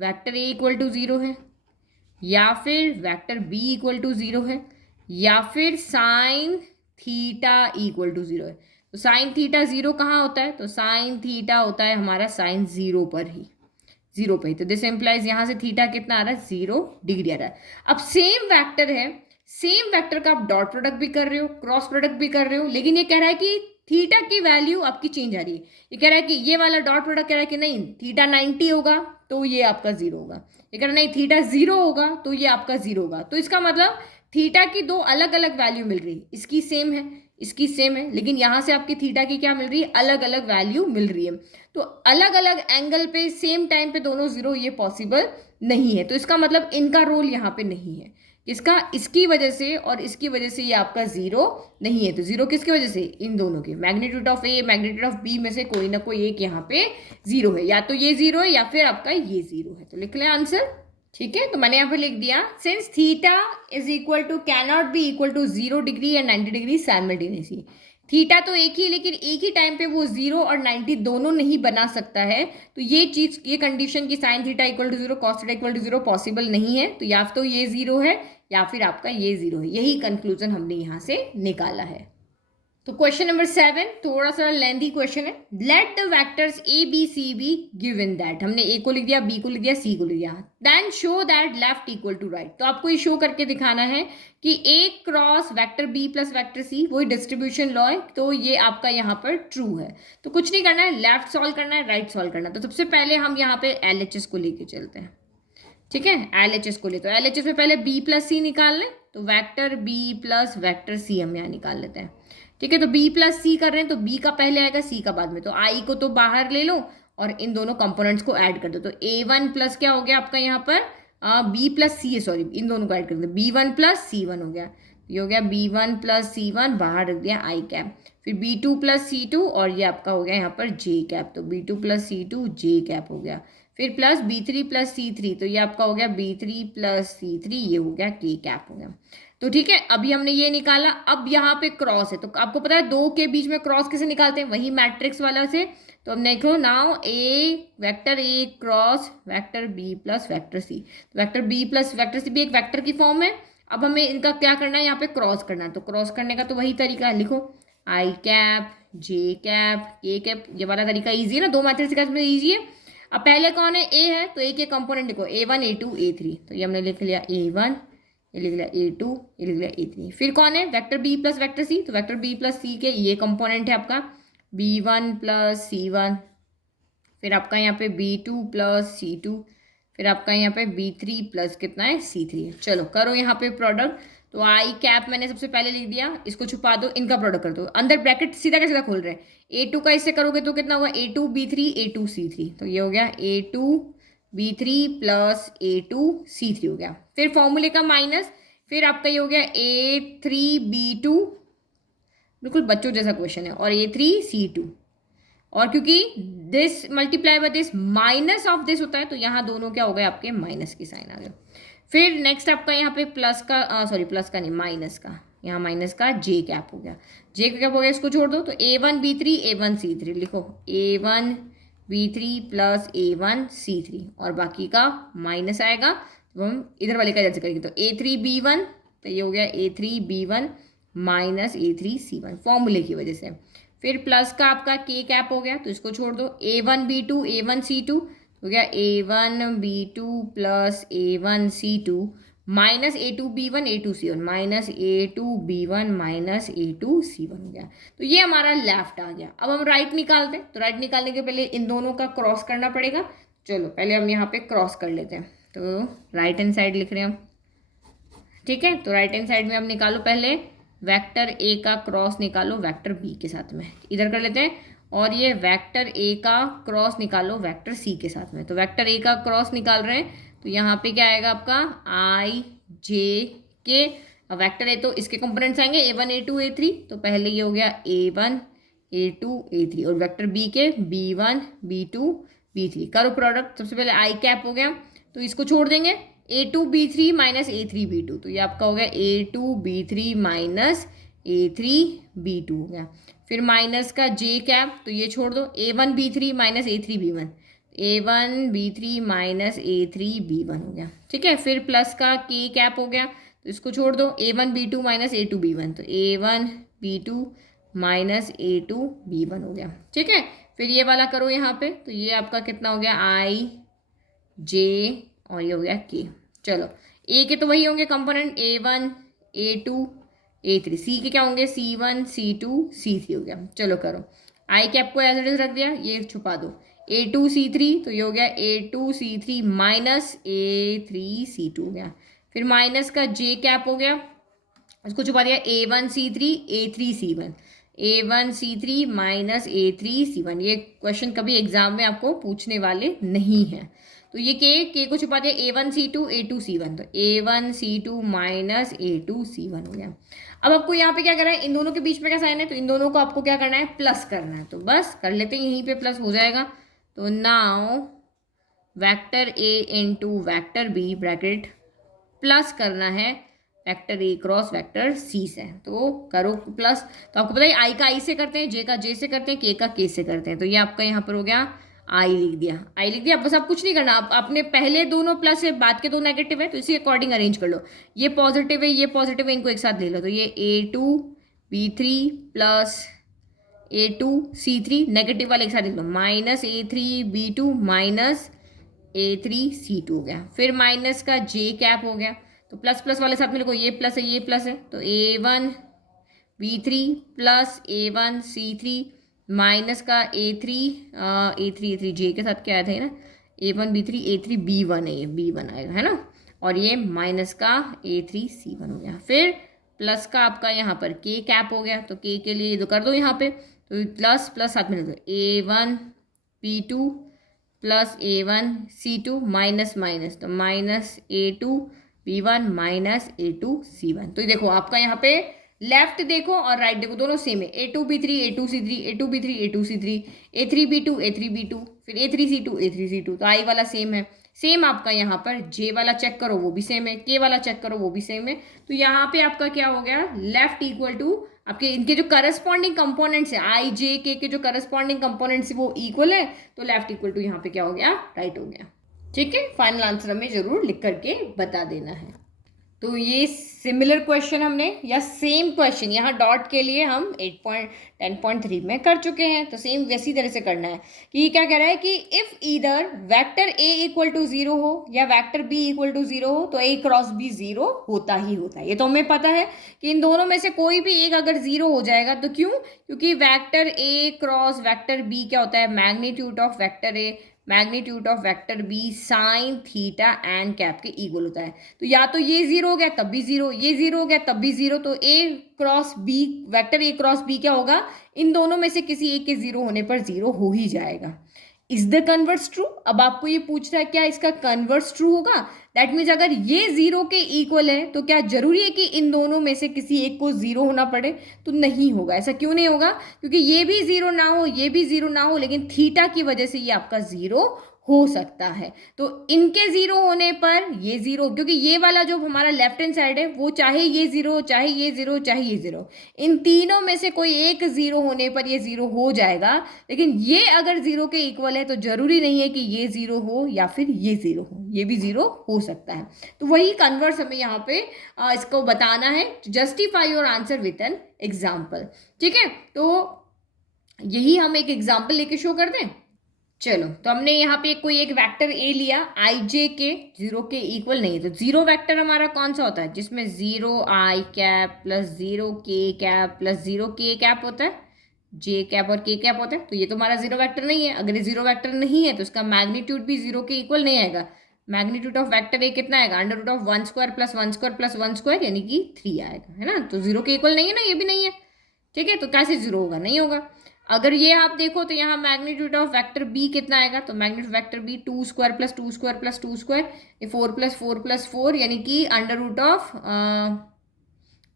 वेक्टर ए इक्वल टू 0 है, या फिर वेक्टर बी इक्वल टू 0 है, या फिर साइन थीटा इक्वल टू 0 है। तो साइन थीटा 0 कहाँ होता है, तो साइन थीटा होता है हमारा साइन 0 पर ही, 0 पे ही। तो दिस एम्प्लाइज यहाँ से थीटा कितना आ रहा है, 0 डिग्री आ रहा है। अब सेम वेक्टर है, सेम वेक्टर का आप डॉट प्रोडक्ट भी कर रहे हो, क्रॉस प्रोडक्ट भी कर रहे हो, लेकिन ये कह रहा है कि थीटा की वैल्यू आपकी चेंज आ रही है। ये कह रहा है कि ये वाला डॉट प्रोडक्ट कह रहा है कि नहीं, थीटा 90 होगा तो ये आपका 0 होगा। ये कह रहा है नहीं, थीटा 0 होगा तो ये आपका 0 होगा। तो इसका मतलब थीटा की 2 अलग अलग वैल्यू मिल रही है, इसकी सेम है, इसकी सेम है, लेकिन यहाँ से आपकी थीटा की क्या मिल रही है, अलग अलग वैल्यू मिल रही है। तो अलग अलग एंगल पे सेम टाइम पे दोनों 0 ये पॉसिबल नहीं है। तो इसका मतलब इनका रोल यहाँ पे नहीं है, इसका इसकी वजह से और इसकी वजह से ये आपका 0 नहीं है। तो 0 किसकी वजह से, इन दोनों के, magnitude of A magnitude of B में से कोई ना कोई एक यहाँ पे 0 है, या तो ये 0 है या फिर आपका ये 0 है। तो लिख लें आंसर। ठीक है, तो मैंने यहाँ पे लिख दिया, since theta is equal to can not be equal to 0 degree and 90 degree simultaneously. Theta तो एक ही, लेकिन एक ही टाइम पे वो 0 और 90 दोनों नहीं बना सकता है। तो ये चीज, ये कंडीशन की sine theta equal to 0 cos theta equal to 0 possible नहीं है। तो या तो ये 0 है या फिर आपका ये 0 है। यही कंक्लूजन हमने यहाँ से निकाला है। तो क्वेश्चन नंबर 7 थोड़ा सा लेंथी क्वेश्चन है। Let the vectors A B C be given that, हमने ए को लिख दिया, बी को लिख दिया, सी को लिख दिया। Then show that left equal to right, तो आपको ये शो करके दिखाना है कि A cross vector B plus vector C, वही डिस्ट्रीब्यूशन लॉ है, तो ये आपका यहाँ पर ट्रू है। तो कुछ नहीं करना है, लेफ्ट सॉल्व करना है, राइट सॉल्व करना है। तो सबसे पहले हम यहाँ पे LHS को लेके चलते हैं। ठीक है, LHS को ले, तो LHS में पहले बी प्लस सी निकाल लें। तो vector B plus vector C हम यहाँ निकाल लेते हैं। ठीक है, तो बी प्लस सी कर रहे हैं, तो बी का पहले आएगा, सी का बाद में। तो आई को तो बाहर ले लो और इन दोनों कंपोनेंट्स को ऐड कर दो। तो A1 प्लस क्या हो गया आपका यहाँ पर, बी प्लस सी, सॉरी इन दोनों को ऐड कर दो, B1 प्लस C1 हो गया। ये हो गया B1 प्लस C1, बाहर रख दिया आई कैप। फिर B2 प्लस C2 और ये आपका हो गया यहाँ पर J कैप। तो B2 plus C2 J cap हो गया। फिर प्लस B3 प्लस C3, तो ये आपका हो गया B3 प्लस C3, ये हो गया K कैप हो गया। तो ठीक है, अभी हमने ये निकाला। अब यहाँ पे क्रॉस है, तो आपको पता है दो के बीच में क्रॉस कैसे निकालते हैं, वही मैट्रिक्स वाला से। तो अब देखो, now vector A cross vector B plus vector C. तो vector B plus vector C भी एक वेक्टर की फॉर्म है। अब हमें इनका क्या करना है, यहाँ पे क्रॉस करना है। तो क्रॉस करने का तो वही तरीका है, लिखो आई कैप जे कैप के कैप, ये वाला तरीका ईजी है ना, दो मैथड से ईजी है। अब पहले कौन है, ए है, तो ए के कंपोनेंट लिखो A1 A2 A3। तो ये हमने लिख लिया A1, ये लिख लिया A2, ये लिख लिया A3। फिर कौन है, vector B plus vector C. तो वेक्टर बी प्लस सी के ये कंपोनेंट है आपका B1 प्लस C1। फिर आपका यहाँ पे B2 प्लस C2। फिर आपका यहाँ पे B3 प्लस कितना है C3 है। चलो करो यहाँ पे प्रोडक्ट। तो आई कैप मैंने सबसे पहले लिख दिया, इसको छुपा दो, इनका प्रोडक्ट कर दो। अंदर ब्रैकेट सीधा का सीधा खोल रहे हैं। A2 का इससे करोगे तो कितना होगा, A2 B3 A2 C3। तो ये हो गया A2 B3 plus A2 C3 हो गया। फिर फॉर्मूले का माइनस, फिर आपका ये हो गया A3 B2, बिल्कुल बच्चों जैसा क्वेश्चन है, और A3 C2। और क्योंकि this multiply by this minus of this होता है, तो यहाँ दोनों क्या हो गए आपके, माइनस की साइन आ गए। फिर नेक्स्ट आपका यहाँ पे प्लस का, सॉरी प्लस का नहीं, माइनस का, यहाँ माइनस का जे कैप हो गया। जे कैप हो गया, इसको छोड़ दो। तो A1 B3 A1 C3 लिखो, A1 B3 plus A1 C3, और बाकी का माइनस आएगा, तो हम इधर वाले का जैसे करेंगे। तो A3 B1, तो ये हो गया A3 B1 minus A3 C1 फॉर्मूले की वजह से। फिर प्लस का आपका के कैप हो गया, तो इसको छोड़ दो। A1 B2 A1 C2 हो गया A1 B2 plus A1 C2 minus A2 B1 A2 C1 minus A2 B1 minus A2 C1 हो गया। तो ये हमारा लेफ्ट आ गया। अब हम राइट निकालते हैं। तो राइट निकालने के पहले इन दोनों का क्रॉस करना पड़ेगा। चलो पहले हम यहाँ पे क्रॉस कर लेते हैं। तो राइट हैंड साइड लिख रहे हैं हम। ठीक है, तो राइट हैंड साइड में हम निकालो, पहले वेक्टर ए का क्रॉस निकालो वेक्टर बी के साथ में, इधर कर लेते हैं। और ये वेक्टर ए का क्रॉस निकालो वेक्टर सी के साथ में। तो वेक्टर ए का क्रॉस निकाल रहे हैं, तो यहाँ पे क्या आएगा आपका आई जे के। वेक्टर ए तो इसके कंपोनेंट्स आएंगे A1 A2 A3। तो पहले ये हो गया A1 A2 A3, और वेक्टर बी के B1 B2 B3। करो प्रोडक्ट, सबसे पहले आई कैप हो गया, तो इसको छोड़ देंगे। A2 B3 minus A3 B2, तो ये आपका हो गया A2 B3 minus A3 B2 हो गया। फिर माइनस का जे कैप, तो ये छोड़ दो। A1 B3 minus A3 B1, A1 B3 minus A3 B1 हो गया। ठीक है, फिर प्लस का के कैप हो गया, तो इसको छोड़ दो। A1 B2 minus A2 B1, तो A1 B2 minus A2 B1 हो गया। ठीक है, फिर ये वाला करो यहाँ पे, तो ये आपका कितना हो गया आई जे, और ये हो गया के। चलो ए के तो वही होंगे कंपोनेंट A1 A2 A3, सी के क्या होंगे C1 C2 C3 हो गया। चलो करो, आई कैप को एज इट इज रख दिया, ये छुपा दो। A2 C3, तो ये हो गया A2 C3 minus A3 C2 हो गया। फिर माइनस का जे कैप हो गया, उसको छुपा दिया। A1 C3 A3 C1, A1 C3 minus A3 C1। ये क्वेश्चन कभी एग्जाम में आपको पूछने वाले नहीं हैं। तो ये के को छुपा दिया। A1 C2 A2 C1, तो A1 C2 minus A2 C1 हो गया। अब आपको यहाँ पे क्या करना है, इन दोनों के बीच में क्या साइन है, तो इन दोनों को आपको क्या करना है, प्लस करना है। तो बस कर लेते हैं, यहीं पे प्लस हो जाएगा। तो now vector A into vector B bracket plus करना है vector A cross vector C से। तो करो प्लस, तो आपको पता है आई का आई से करते हैं, जे का जे से करते हैं, के का के से करते हैं। तो ये आपका यहाँ पर हो गया आई लिख दिया, आई लिख दिया। बस आप कुछ नहीं करना, आप अपने पहले दोनों प्लस है, बाद के दो नेगेटिव है, तो इसी अकॉर्डिंग अरेंज कर लो। ये पॉजिटिव है, ये पॉजिटिव है, इनको एक साथ ले लो। तो ये A2B3 प्लस A2C3, नेगेटिव वाले एक साथ लिख लो, माइनस A3B2 माइनस A3C2 हो गया। फिर माइनस का जे कैप हो गया, तो प्लस प्लस वाले साथ में लिखो, ये प्लस है ये प्लस है, तो A1B3 प्लस A1C3 माइनस का A3 जे के साथ क्या आया था ना, A1B3 A3B1 है, ये B1 आएगा है ना, और ये माइनस का A3C1 हो गया। फिर प्लस का आपका यहाँ पर के कैप हो गया, तो के के लिए तो कर दो यहाँ पे, तो प्लस प्लस साथ में लिख दो, A1B2 plus A1C2 minus minus, तो माइनस A2B1 माइनस A2C1। तो देखो आपका यहाँ पे लेफ्ट देखो और राइट देखो, दोनों सेम है, A2B3 A2C3 A2B3 A2C3 A3B2 A3B2 फिर A3C2 A3C2, तो आई वाला सेम है। सेम आपका यहाँ पर जे वाला चेक करो वो भी सेम है, के वाला चेक करो वो भी सेम है। तो यहाँ पे आपका क्या हो गया, लेफ्ट इक्वल टू आपके इनके जो करस्पॉन्डिंग कंपोनेंट्स है आई जे के जो करस्पॉन्डिंग कंपोनेंट्स है वो इक्वल है, तो लेफ्ट इक्वल टू यहाँ पे क्या हो गया, राइट हो गया। ठीक है, फाइनल आंसर हमें जरूर लिख करके बता देना है। तो ये सिमिलर क्वेश्चन हमने या सेम क्वेश्चन यहाँ डॉट के लिए हम 10.3 में कर चुके हैं, तो सेम वैसी तरह से करना है कि ये क्या कह रहा है कि if either vector A equal to 0 हो या वेक्टर बी इक्वल टू 0 हो तो ए क्रॉस बी 0 होता ही होता है। ये तो हमें पता है कि इन दोनों में से कोई भी एक अगर 0 हो जाएगा तो क्यों, क्योंकि vector A cross vector B क्या होता है, magnitude of vector A magnitude of vector B sine theta and cap के इक्वल होता है। तो या तो ये 0 हो गया तब भी 0, ये 0 हो गया तब भी 0, तो A cross B vector A cross B क्या होगा, इन दोनों में से किसी एक के 0 होने पर 0 हो ही जाएगा। इज द कन्वर्स ट्रू, अब आपको ये पूछ रहा है क्या इसका कन्वर्स ट्रू होगा, दैट मीन्स अगर ये 0 के इक्वल है तो क्या जरूरी है कि इन दोनों में से किसी एक को 0 होना पड़े, तो नहीं होगा। ऐसा क्यों नहीं होगा, क्योंकि ये भी 0 ना हो ये भी 0 ना हो, लेकिन थीटा की वजह से ये आपका 0 हो सकता है। तो इनके 0 होने पर ये 0, क्योंकि ये वाला जो हमारा लेफ्ट हैंड साइड है वो चाहे ये 0 चाहे ये 0 चाहे ये 0, इन तीनों में से कोई एक 0 होने पर ये 0 हो जाएगा। लेकिन ये अगर 0 के इक्वल है तो जरूरी नहीं है कि ये 0 हो या फिर ये 0 हो, ये भी 0 हो सकता है। तो वही कन्वर्स हमें यहाँ पे इसको बताना है, justify your answer with an example. ठीक है, तो यही हम एक एग्जाम्पल लेके शो कर दें। चलो, तो हमने यहाँ पे कोई एक वेक्टर ए लिया आई जे के 0 के इक्वल नहीं है, तो 0 वेक्टर हमारा कौन सा होता है, जिसमें 0 आई कैप प्लस 0 के कैप प्लस 0 के कैप होता है, जे कैप और के कैप होता है। तो ये तो हमारा 0 वेक्टर नहीं है। अगर ये 0 वेक्टर नहीं है तो इसका मैग्नीट्यूड भी 0 के इक्वल नहीं आएगा। मैग्नीट्यूड ऑफ वेक्टर ए कितना आएगा, under root of 1 square plus 1 square plus 1 square यानी कि 3 आएगा, है ना। तो 0 के इक्वल नहीं है ना, ये भी नहीं है। ठीक है, तो कैसे 0 होगा, नहीं होगा। अगर ये आप देखो तो यहाँ मैग्नीट्यूड ऑफ वेक्टर बी कितना आएगा, तो magnitude vector B 2 square plus 2 square plus 2 square, ये 4 प्लस 4 प्लस 4 यानी कि अंडर रूट ऑफ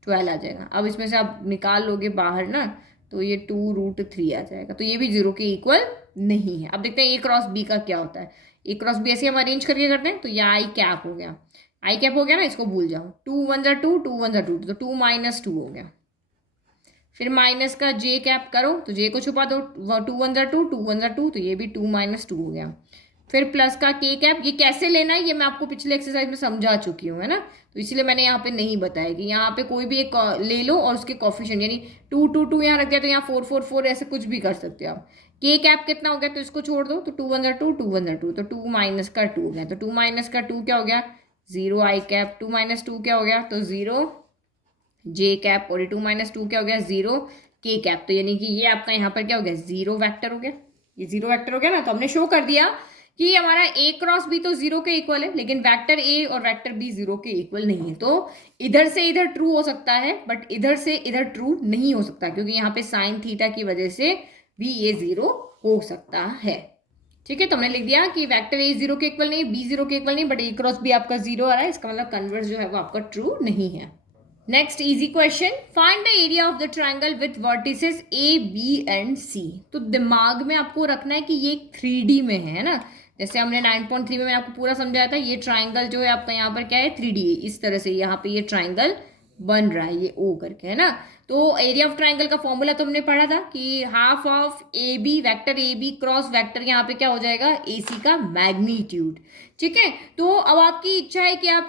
12 आ जाएगा। अब इसमें से आप निकाल लोगे बाहर ना, तो ये 2√3 आ जाएगा। तो ये भी 0 के इक्वल नहीं है। अब देखते हैं ए क्रॉस बी का क्या होता है। ए क्रॉस बी ऐसे हम अरेंज करके करते हैं। तो ये आई कैप हो गया, आई कैप हो गया ना, इसको भूल जाओ, 2 1 जा 2 2 1 जा 2, तो 2 - 2 हो गया। फिर माइनस का जे कैप करो, तो जे को छुपा दो, 2 1 जा 2 2 1 जा 2, तो ये भी 2 - 2 हो गया। फिर प्लस का के कैप, ये कैसे लेना है ये मैं आपको पिछले एक्सरसाइज में समझा चुकी हूँ, है ना। तो इसलिए मैंने यहाँ पे नहीं बताया कि यहाँ पे कोई भी एक ले लो और उसके कॉफिशिएंट, यानी 2 2 2 यहाँ रख दिया तो यहाँ 4 4 4 ऐसे कुछ भी कर सकते हो आप। के कैप कितना हो गया, तो इसको छोड़ दो, तो 2 1 जा 2 2 1 जा 2, तो 2 - का 2 हो गया। तो 2 - का 2 क्या हो गया, 0 आई कैप, 2 - 2 क्या हो गया, तो 0 जे कैप, और 2 - 2 क्या हो गया, 0 के कैप। तो यानी कि ये आपका यहाँ पर क्या हो गया, 0 वेक्टर हो गया। ये 0 वेक्टर हो गया ना, तो हमने शो कर दिया कि हमारा ए क्रॉस बी तो 0 के इक्वल है, लेकिन वेक्टर ए और वेक्टर बी 0 के इक्वल नहीं है। तो इधर से इधर ट्रू हो सकता है, बट इधर से इधर ट्रू नहीं हो सकता, क्योंकि यहाँ पे साइन थीटा की वजह से भी ये 0 हो सकता है। ठीक है, तो हमने लिख दिया कि वेक्टर ए 0 के इक्वल नहीं, बी 0 के इक्वल नहीं, बट ए क्रॉस बी आपका 0 आ रहा है, इसका मतलब कन्वर्स जो है वो आपका ट्रू नहीं है। Next easy question, find the area of the triangle with vertices A B and C. तो दिमाग में आपको रखना है कि ये 3D में है ना, जैसे हमने 9.3 में मैंने आपको पूरा समझाया था, ये ट्राइंगल जो है आपका यहाँ पर क्या है 3D है, इस तरह से यहाँ पे ये ट्राइंगल बन रहा है, ये ओ करके, है ना। तो एरिया ऑफ ट्राइंगल का फॉर्मूला तो हमने पढ़ा था कि half of A B, vector A B cross vector यहाँ पे क्या हो जाएगा, ए सी का मैग्नीट्यूड। ठीक है, तो अब आपकी इच्छा है कि आप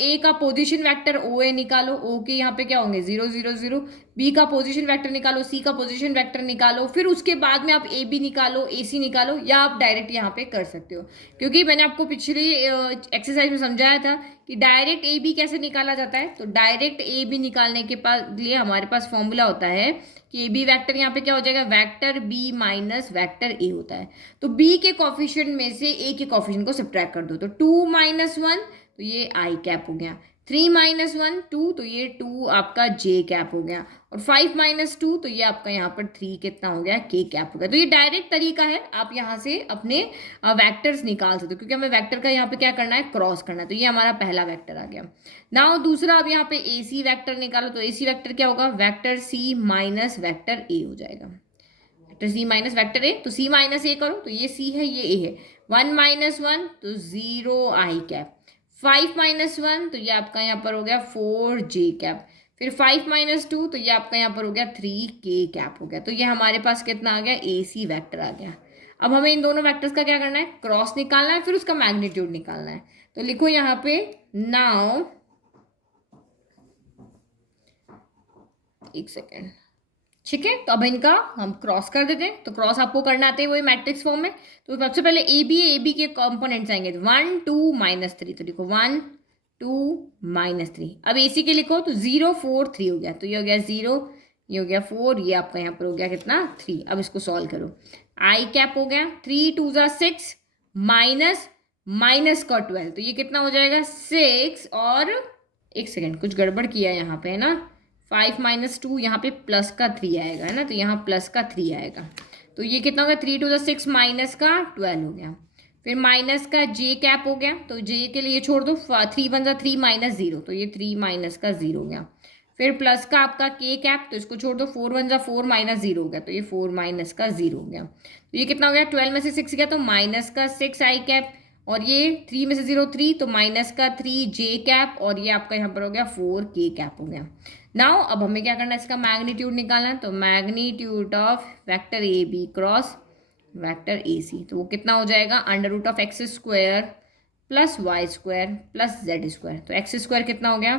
ए का पोजीशन वेक्टर ओ ए निकालो, ओ के यहाँ पे क्या होंगे 0 0 0, बी का पोजीशन वेक्टर निकालो, सी का पोजीशन वेक्टर निकालो, फिर उसके बाद में आप ए बी निकालो, ए सी निकालो, या आप डायरेक्ट यहाँ पे कर सकते हो। क्योंकि मैंने आपको पिछली एक्सरसाइज में समझाया था कि डायरेक्ट ए बी कैसे निकाला जाता है। तो डायरेक्ट ए बी निकालने के लिए हमारे पास फॉर्मूला होता है कि ए बी वैक्टर यहाँ पे क्या हो जाएगा, vector B minus vector A होता है। तो बी के कॉफिशिएंट में से ए के कॉफिशिएंट को सब्ट्रैक्ट कर दो, तो 2 - 1 तो ये आई कैप हो गया, 3 - 1 2 तो ये 2 आपका जे कैप हो गया, और 5 - 2 तो ये आपका यहाँ पर 3 कितना हो गया, के कैप हो गया। तो ये डायरेक्ट तरीका है, आप यहाँ से अपने वेक्टर्स निकाल सकते हो, क्योंकि हमें वेक्टर का यहाँ पे क्या करना है, क्रॉस करना है। तो ये हमारा पहला वेक्टर आ गया। नाउ दूसरा, अब यहाँ पे ए सी वैक्टर निकालो, तो ए सी वैक्टर क्या होगा, vector C minus vector A हो जाएगा, vector C minus vector A. तो सी माइनस ए करो तो ये सी है, ये ए है, 1 - 1 तो 0 आई कैप, 5 - 1 तो ये आपका यहाँ पर हो गया 4 जे कैप, फिर 5 - 2 तो ये आपका यहाँ पर हो गया 3 के कैप हो गया। तो ये हमारे पास कितना आ गया, ए सी वैक्टर आ गया। अब हमें इन दोनों वैक्टर्स का क्या करना है, क्रॉस निकालना है, फिर उसका मैग्नीट्यूड निकालना है। तो लिखो यहाँ पे, नाउ एक सेकेंड, ठीक है। तो अब इनका हम क्रॉस कर देते हैं। तो क्रॉस आपको करना आते हैं वही मैट्रिक्स फॉर्म में। तो सबसे पहले ए बी है, ए बी के कंपोनेंट्स आएंगे 1 2 -3, तो लिखो 1 2 -3। अब ए सी के लिखो तो 0 4 3 हो गया, तो ये हो गया 0, ये हो गया 4, ये आपका यहाँ पर हो गया कितना 3। अब इसको सॉल्व करो, आई कैप हो गया 3 2 6 माइनस माइनस का 12, तो ये कितना हो जाएगा 6, और एक सेकेंड कुछ गड़बड़ किया है यहाँ पे, है ना, 5 - 2 यहाँ पे प्लस का 3 आएगा, है ना, तो यहाँ प्लस का 3 आएगा। तो ये कितना हो गया 3 2 6 माइनस का 12 हो गया, फिर माइनस का जे कैप हो गया, तो जे के लिए छोड़ दो, 3 1 3 -0, तो ये 3 माइनस का 0 हो गया, फिर प्लस का आपका के कैप, तो इसको छोड़ दो, 4 1 4 -0 हो गया, तो ये 4 माइनस का 0 हो गया। तो ये कितना हो गया, 12 में से 6 गया तो माइनस का 6 आई कैप, और ये 3 में से 0 3, तो माइनस का 3 जे कैप, और ये आपका यहाँ पर हो गया 4 के कैप हो गया। नाउ अब हमें क्या करना है, इसका मैग्नीट्यूड निकालना है। तो magnitude of vector A B cross vector A C, तो वो कितना हो जाएगा, √(x² + y² + z²। तो x² कितना हो गया,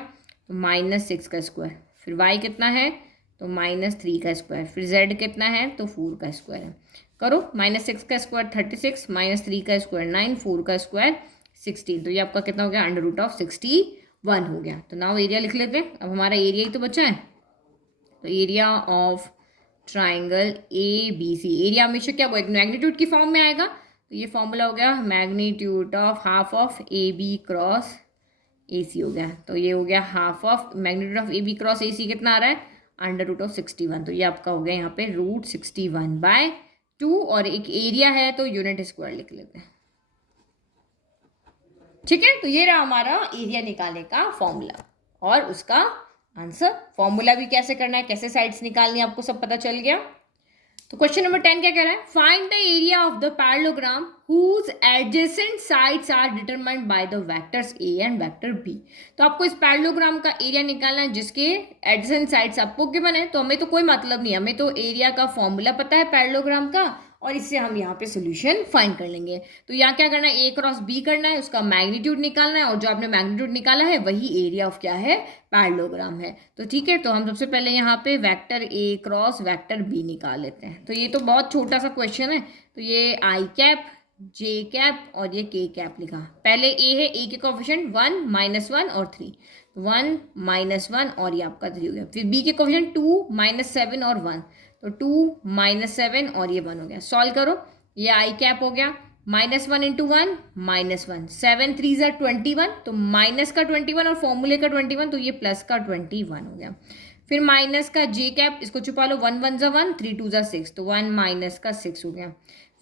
तो -6 का स्क्वायर, फिर y कितना है, तो -3 का स्क्वायर, फिर z कितना है, तो 4 का स्क्वायर है। करो, -6 का स्क्वायर 36, -3 का स्क्वायर 9, 4 का स्क्वायर 16, तो ये आपका कितना हो गया, √61 हो गया। तो नाउ एरिया लिख लेते हैं। अब हमारा एरिया ही तो बचा है, तो area of triangle A B C, area हमेशा क्या होगा, एक मैग्नीट्यूड की फॉर्म में आएगा। तो ये फॉर्मूला हो गया magnitude of half of A B cross A C हो गया। तो ये हो गया half of magnitude of A B cross A C कितना आ रहा है, √61। तो ये आपका हो गया यहाँ पे √61/2, और एक एरिया है तो यूनिट स्क्वायर लिख लेते हैं। ठीक है, तो ये रहा हमारा एरिया निकालने का फॉर्मूला, और उसका आंसर। फॉर्मूला भी कैसे करना है, कैसे साइड्स निकालनी है, आपको सब पता चल गया। तो क्वेश्चन नंबर 10 क्या कह रहा है, find the area of the parallelogram whose adjacent sides are determined by the vectors A and vector B. तो आपको इस पैरेललोग्राम का एरिया निकालना है जिसके एडजेसेंट साइड्स आपको गिवन है। तो हमें तो कोई मतलब नहीं है, हमें तो एरिया का फॉर्मूला पता है पैरेललोग्राम का, और इससे हम यहाँ पे सोल्यूशन फाइंड कर लेंगे। तो यहाँ क्या करना है, ए क्रॉस बी करना है, उसका मैग्नीट्यूड निकालना है, और जो आपने मैग्नीट्यूड निकाला है वही एरिया ऑफ क्या है, पैरेललोग्राम है। तो ठीक है, तो हम सबसे पहले यहाँ पे vector A cross vector B निकाल लेते हैं। तो ये तो बहुत छोटा सा क्वेश्चन है। तो ये आई कैप, जे कैप और ये के कैप लिखा। पहले ए है, ए के कोफिशिएंट 1 -1 और 3, 1 -1 और ये आपका 3 हो गया। फिर बी के कोफिशिएंट 2 -7 और 1, तो 2 -7 और ये 1 हो गया। सॉल्व करो, ये आई कैप हो गया, -1 × 1 -1, 7 3 = 21, तो माइनस का 21 और फॉर्मूले का 21, तो ये प्लस का 21 हो गया। फिर माइनस का जे कैप, इसको छुपा लो, 1 1 = 1, 3 2 = 6, तो 1 माइनस का 6 हो गया।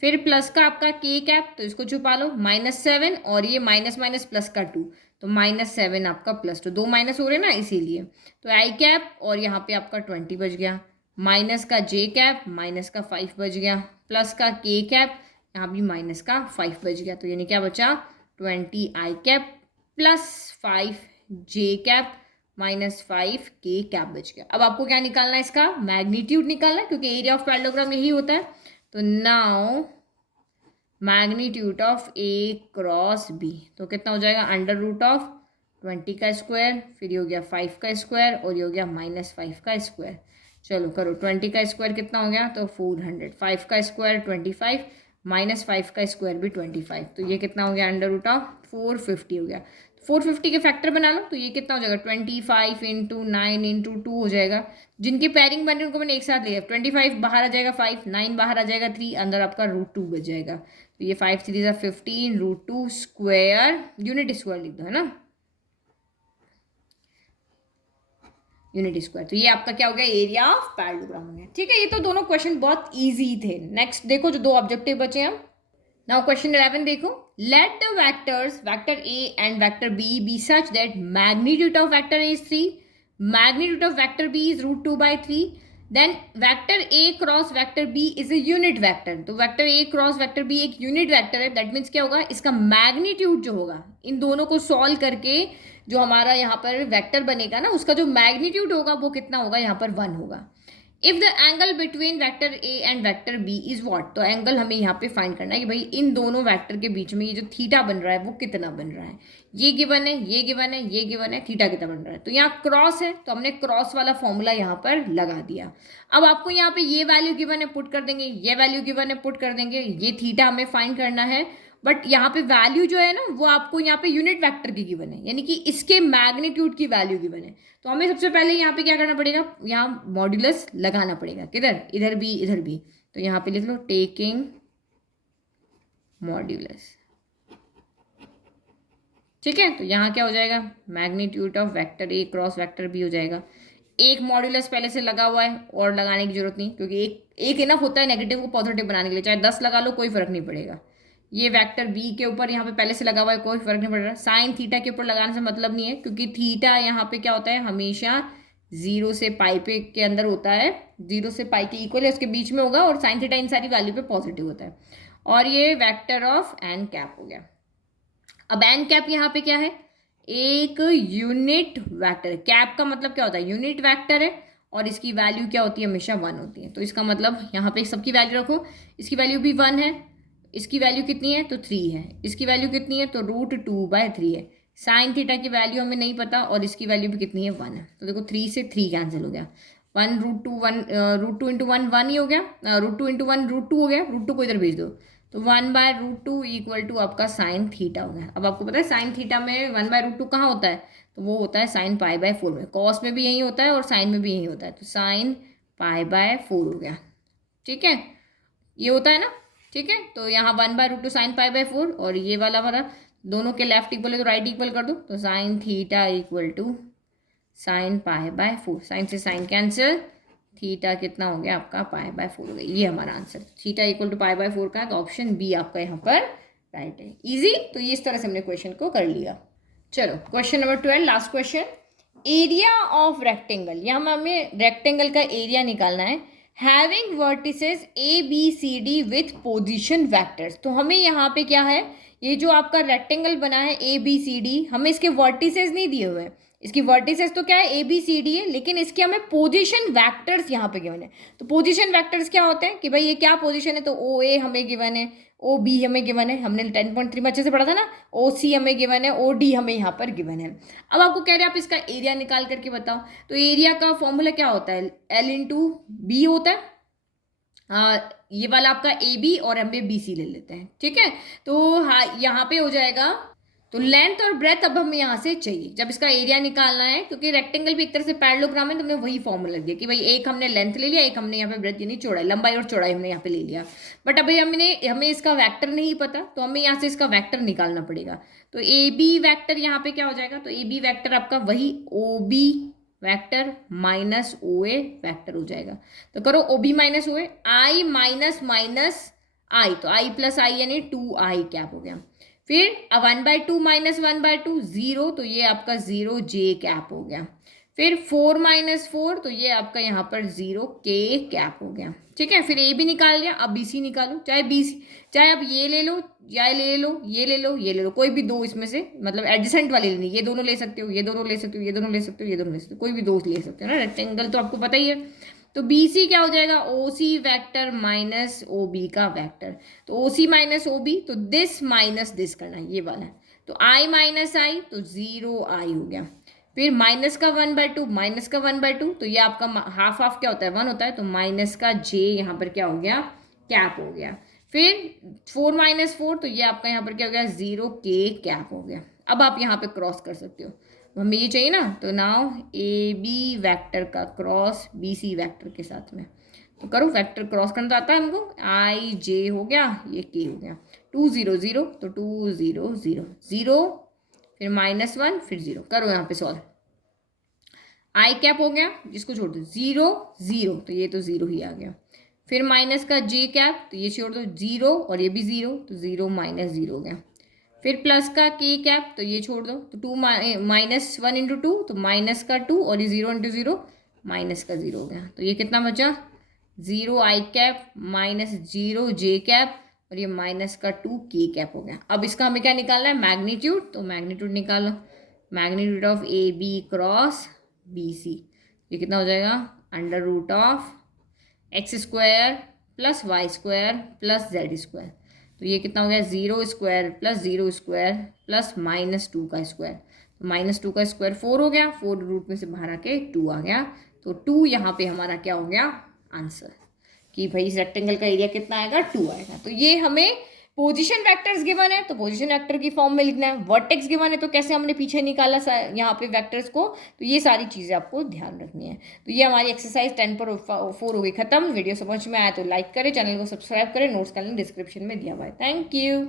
फिर प्लस का आपका के कैप, तो इसको छुपा लो, -7 और ये माइनस माइनस प्लस का 2, तो -7 आपका +2, 2 माइनस हो रहे ना इसीलिए। तो आई कैप और यहाँ पे आपका 20 बच गया, माइनस का जे कैप माइनस का 5 बच गया, प्लस का के कैप यहाँ भी माइनस का 5 बच गया, तो यानी क्या बचा 20i cap plus 5j cap minus 5k cap बच गया। अब आपको क्या निकालना है, इसका मैग्नीट्यूड निकालना है, क्योंकि एरिया ऑफ पैरेललोग्राम यही होता है। तो now magnitude of A cross B, तो कितना हो जाएगा अंडर रूट ऑफ 20 का स्क्वायर, फिर ये हो गया 5 का स्क्वायर और ये हो गया माइनस 5 का स्क्वायर। चलो करो, 20 का स्क्वायर कितना हो गया, तो 400, 5 का स्क्वायर 25 माइनस 5 का स्क्वायर भी 25, तो ये कितना हो गया अंडर रूट ऑफ 450 हो गया। 450 के फैक्टर बना लो, तो ये कितना हो जाएगा 25 इंटू 9 इंटू 2 हो जाएगा। जिनकी पेयरिंग बन रही है उनको मैंने एक साथ लिया, 25 बाहर आ जाएगा 5, 9 बाहर आ जाएगा 3, अंदर आपका रूट 2 बच जाएगा। तो ये 5 3 15 रूट 2 स्क्वायर, यूनिट स्क्वायर लिख दो है ना, यूनिट स्क्वायर। तो ये आपका क्या हो गया, एरिया ऑफ पैरेललोग्राम हो गया। ठीक है, ये तो दोनों क्वेश्चन बहुत इजी थे। नेक्स्ट देखो जो दो ऑब्जेक्टिव बचे हैं। नाउ क्वेश्चन 11 देखो, let the vectors vector A and vector B B such that magnitude of vector A is 3, magnitude of vector B is √2/3, then vector A cross vector B is a unit vector. तो vector A cross vector B एक unit vector है, that means क्या होगा, इसका magnitude जो होगा इन दोनों को सॉल्व करके जो हमारा यहाँ पर वेक्टर बनेगा ना, उसका जो मैग्नीट्यूड होगा वो कितना होगा, यहाँ पर 1 होगा। If the angle between vector A and vector B is what, तो एंगल हमें यहाँ पे फाइंड करना है कि भाई इन दोनों वेक्टर के बीच में ये जो थीटा बन रहा है वो कितना बन रहा है। ये गिवन है, ये गिवन है, ये गिवन है, थीटा कितना बन रहा है। तो यहाँ क्रॉस है, तो हमने क्रॉस वाला फॉर्मूला यहाँ पर लगा दिया। अब आपको यहाँ पे ये वैल्यू गिवन है पुट कर देंगे, ये वैल्यू गिवन है पुट कर देंगे, ये थीटा हमें फाइंड करना है। बट यहाँ पे वैल्यू जो है ना वो आपको यहाँ पे यूनिट वेक्टर की गिवन है, यानी कि इसके मैग्नीट्यूड की वैल्यू गिवन है। तो हमें सबसे पहले यहाँ पे क्या करना पड़ेगा, यहाँ मॉड्यूलस लगाना पड़ेगा, किधर, इधर भी इधर भी। तो यहाँ पे लिख लो टेकिंग मॉड्यूलस। ठीक है, तो यहाँ क्या हो जाएगा, magnitude of vector A cross vector B हो जाएगा। एक मॉड्यूलस पहले से लगा हुआ है और लगाने की जरूरत नहीं, क्योंकि एक इनफ होता है नेगेटिव को पॉजिटिव बनाने के लिए, चाहे 10 लगा लो कोई फर्क नहीं पड़ेगा। ये वेक्टर बी के ऊपर यहाँ पे पहले से लगा हुआ है, कोई फर्क नहीं पड़ रहा। साइन थीटा के ऊपर लगाने से मतलब नहीं है, क्योंकि थीटा यहाँ पे क्या होता है, हमेशा 0 से पाई पे के अंदर होता है, 0 से पाई के इक्वल है, उसके बीच में होगा, और साइन थीटा इन सारी वैल्यू पे पॉजिटिव होता है। और ये वेक्टर ऑफ एन कैप हो गया। अब एन कैप यहाँ पे क्या है, एक यूनिट वेक्टर है। कैप का मतलब क्या होता है, यूनिट वेक्टर है, और इसकी वैल्यू क्या होती है, हमेशा 1 होती है। तो इसका मतलब यहाँ पे सबकी वैल्यू रखो, इसकी वैल्यू भी 1 है, इसकी वैल्यू कितनी है, तो 3 है, इसकी वैल्यू कितनी है, तो √2/3 है। साइन थीटा की वैल्यू हमें नहीं पता, और इसकी वैल्यू भी कितनी है, 1 है। तो देखो 3 से 3 कैंसिल हो गया, 1 √2 इंटू 1 1 ही हो गया, √2 इंटू 1 √2 हो गया, √2 को इधर भेज दो, तो 1/√2 इक्वल टू आपका साइन थीटा हो गया। अब आपको पता है साइन थीटा में 1/√2 कहाँ होता है, तो वो होता है साइन π/4 में। कॉस में भी यही होता है और साइन में भी यही होता है, तो साइन π/4 हो गया। ठीक है, ये होता है ना। ठीक है, तो यहाँ 1/√2 साइन π/4, और ये वाला वाला दोनों के लेफ्ट इक्वल है तो राइट इक्वल कर दो, तो sine theta equal to sine π/4, sine से साइन कैंसिल, थीटा कितना हो गया आपका π/4 हो गया। ये हमारा आंसर, थीटा इक्वल टू π/4 का है, तो ऑप्शन बी आपका यहाँ पर राइट है। इजी, तो ये इस तरह से हमने क्वेश्चन को कर लिया। चलो question number 12, last question, area of rectangle. यहाँ हमें रेक्टेंगल का एरिया निकालना है, having vertices A B C D with position vectors. तो हमें यहाँ पे क्या है, ये जो आपका रेक्टेंगल बना है ए बी सी डी, हमें इसके वर्टिसेस नहीं दिए हुए हैं। इसकी वर्टिसेस तो क्या है, ए बी सी डी है, लेकिन इसके हमें पोजीशन वैक्टर्स यहाँ पे गिवन है। तो पोजीशन वैक्टर्स क्या होते हैं कि भाई ये क्या पोजीशन है, तो ओ ए हमें गिवन है, ओ बी हमें गिवन है, हमने 10.3 में अच्छे से पढ़ा था ना, ओ सी हमें गिवन है, ओ डी हमें यहाँ पर गिवन है। अब आपको कह रहे हैं आप इसका एरिया निकाल करके बताओ, तो एरिया का फॉर्मूला क्या होता है, एल इंटू बी होता है। ये वाला आपका ए बी और हम बी सी ले लेते हैं। ठीक है, तो हाँ यहाँ पे हो जाएगा, तो लेंथ और ब्रेथ अब हमें यहाँ से चाहिए जब इसका एरिया निकालना है, क्योंकि रेक्टेंगल भी एक तरह से पैरेललोग्राम है, तो हमने वही फॉर्मूला दिया कि भाई एक हमने लेंथ ले लिया, एक हमने यहाँ पे ब्रेथ यानी चौड़ाई, लंबाई और चौड़ाई हमने यहाँ पे ले लिया। बट अभी हमें इसका वेक्टर नहीं पता, तो हमें यहाँ से इसका वेक्टर निकालना पड़ेगा। तो ए बी वैक्टर यहाँ पे क्या हो जाएगा, तो ए बी वैक्टर आपका वही ओ बी वैक्टर माइनस ओ ए वैक्टर हो जाएगा। तो करो ओ बी माइनस ओ ए, आई माइनस माइनस आई, तो आई प्लस आई यानी 2i कैप हो गया। फिर 1/2 माइनस 1/2 0, तो ये आपका 0j कैप हो गया। फिर 4 माइनस 4, तो ये आपका यहाँ पर 0 के कैप हो गया। ठीक है, फिर ए भी निकाल लिया। अब बी सी निकालो, चाहे बी सी, चाहे आप ये ले लो, या ले लो, ये ले लो, ये ले लो, कोई भी दो इसमें से, मतलब एडजेसेंट वाले लेनी, ये दोनों ले सकते हो, ये दोनों ले सकते हो, ये दोनों ले सकते हो, ये दोनों ले सकते हो, कोई भी दो ले सकते हो ना, रेक्टेंगल तो आपको पता ही है। तो बी सी क्या हो जाएगा, O C vector minus O B का वैक्टर। तो O C minus O B, तो दिस माइनस दिस करना है, ये वाला है। तो आई माइनस आई, तो 0 आई हो गया। फिर माइनस का 1/2, माइनस का 1/2, तो ये आपका हाफ हाफ क्या होता है, 1 होता है, तो माइनस का जे यहाँ पर क्या हो गया, कैप हो गया। फिर 4 माइनस 4, तो ये आपका यहाँ पर क्या हो गया, 0 के कैप हो गया। अब आप यहाँ पे क्रॉस कर सकते हो, हमें ये चाहिए ना, तो नाउ ए बी वैक्टर का क्रॉस बी सी वैक्टर के साथ में, तो करो, वेक्टर क्रॉस करना तो आता है हमको। आई जे हो गया, ये के हो गया, 2 0 0, तो 2 0 0 0, फिर -1, फिर 0, करो यहाँ पे सॉल्व। आई कैप हो गया, जिसको छोड़ दो, 0 0, तो ये तो 0 ही आ गया। फिर माइनस का जे कैप, तो ये छोड़ दो 0, और ये भी 0, तो 0 -0 हो गया। फिर प्लस का के कैप, तो ये छोड़ दो, तो 2 -1 इंटू 2, तो माइनस का 2, और ये 0 इंटू 0, माइनस का 0 हो गया। तो ये कितना बचा, 0 आई कैप माइनस 0 जे कैप, और ये माइनस का 2 के कैप हो गया। अब इसका हमें क्या निकालना है, मैग्नीट्यूड, तो मैग्नीट्यूड निकालो, magnitude of A B cross B C, ये कितना हो जाएगा, √(x² + y² + z², तो ये कितना हो गया, 0² + 0² + -2 का स्क्वायर, तो -2 का स्क्वायर 4 हो गया, 4 रूट में से बाहर आके 2 आ गया, तो 2 यहाँ पे हमारा क्या हो गया, आंसर, कि भाई इस रेक्टेंगल का एरिया कितना आएगा, 2 आएगा। तो ये हमें पोजीशन वेक्टर्स गिवन है, तो पोजीशन वेक्टर की फॉर्म में लिखना है। वर्टेक्स गिवन है, तो कैसे हमने पीछे निकाला यहाँ पे वेक्टर्स को, तो ये सारी चीज़ें आपको ध्यान रखनी है। तो ये हमारी एक्सरसाइज 10/4 हो गई खत्म। वीडियो समझ में आया तो लाइक करें, चैनल को सब्सक्राइब करें, नोट्स का लिंक डिस्क्रिप्शन में दिया हुआ है। Thank you.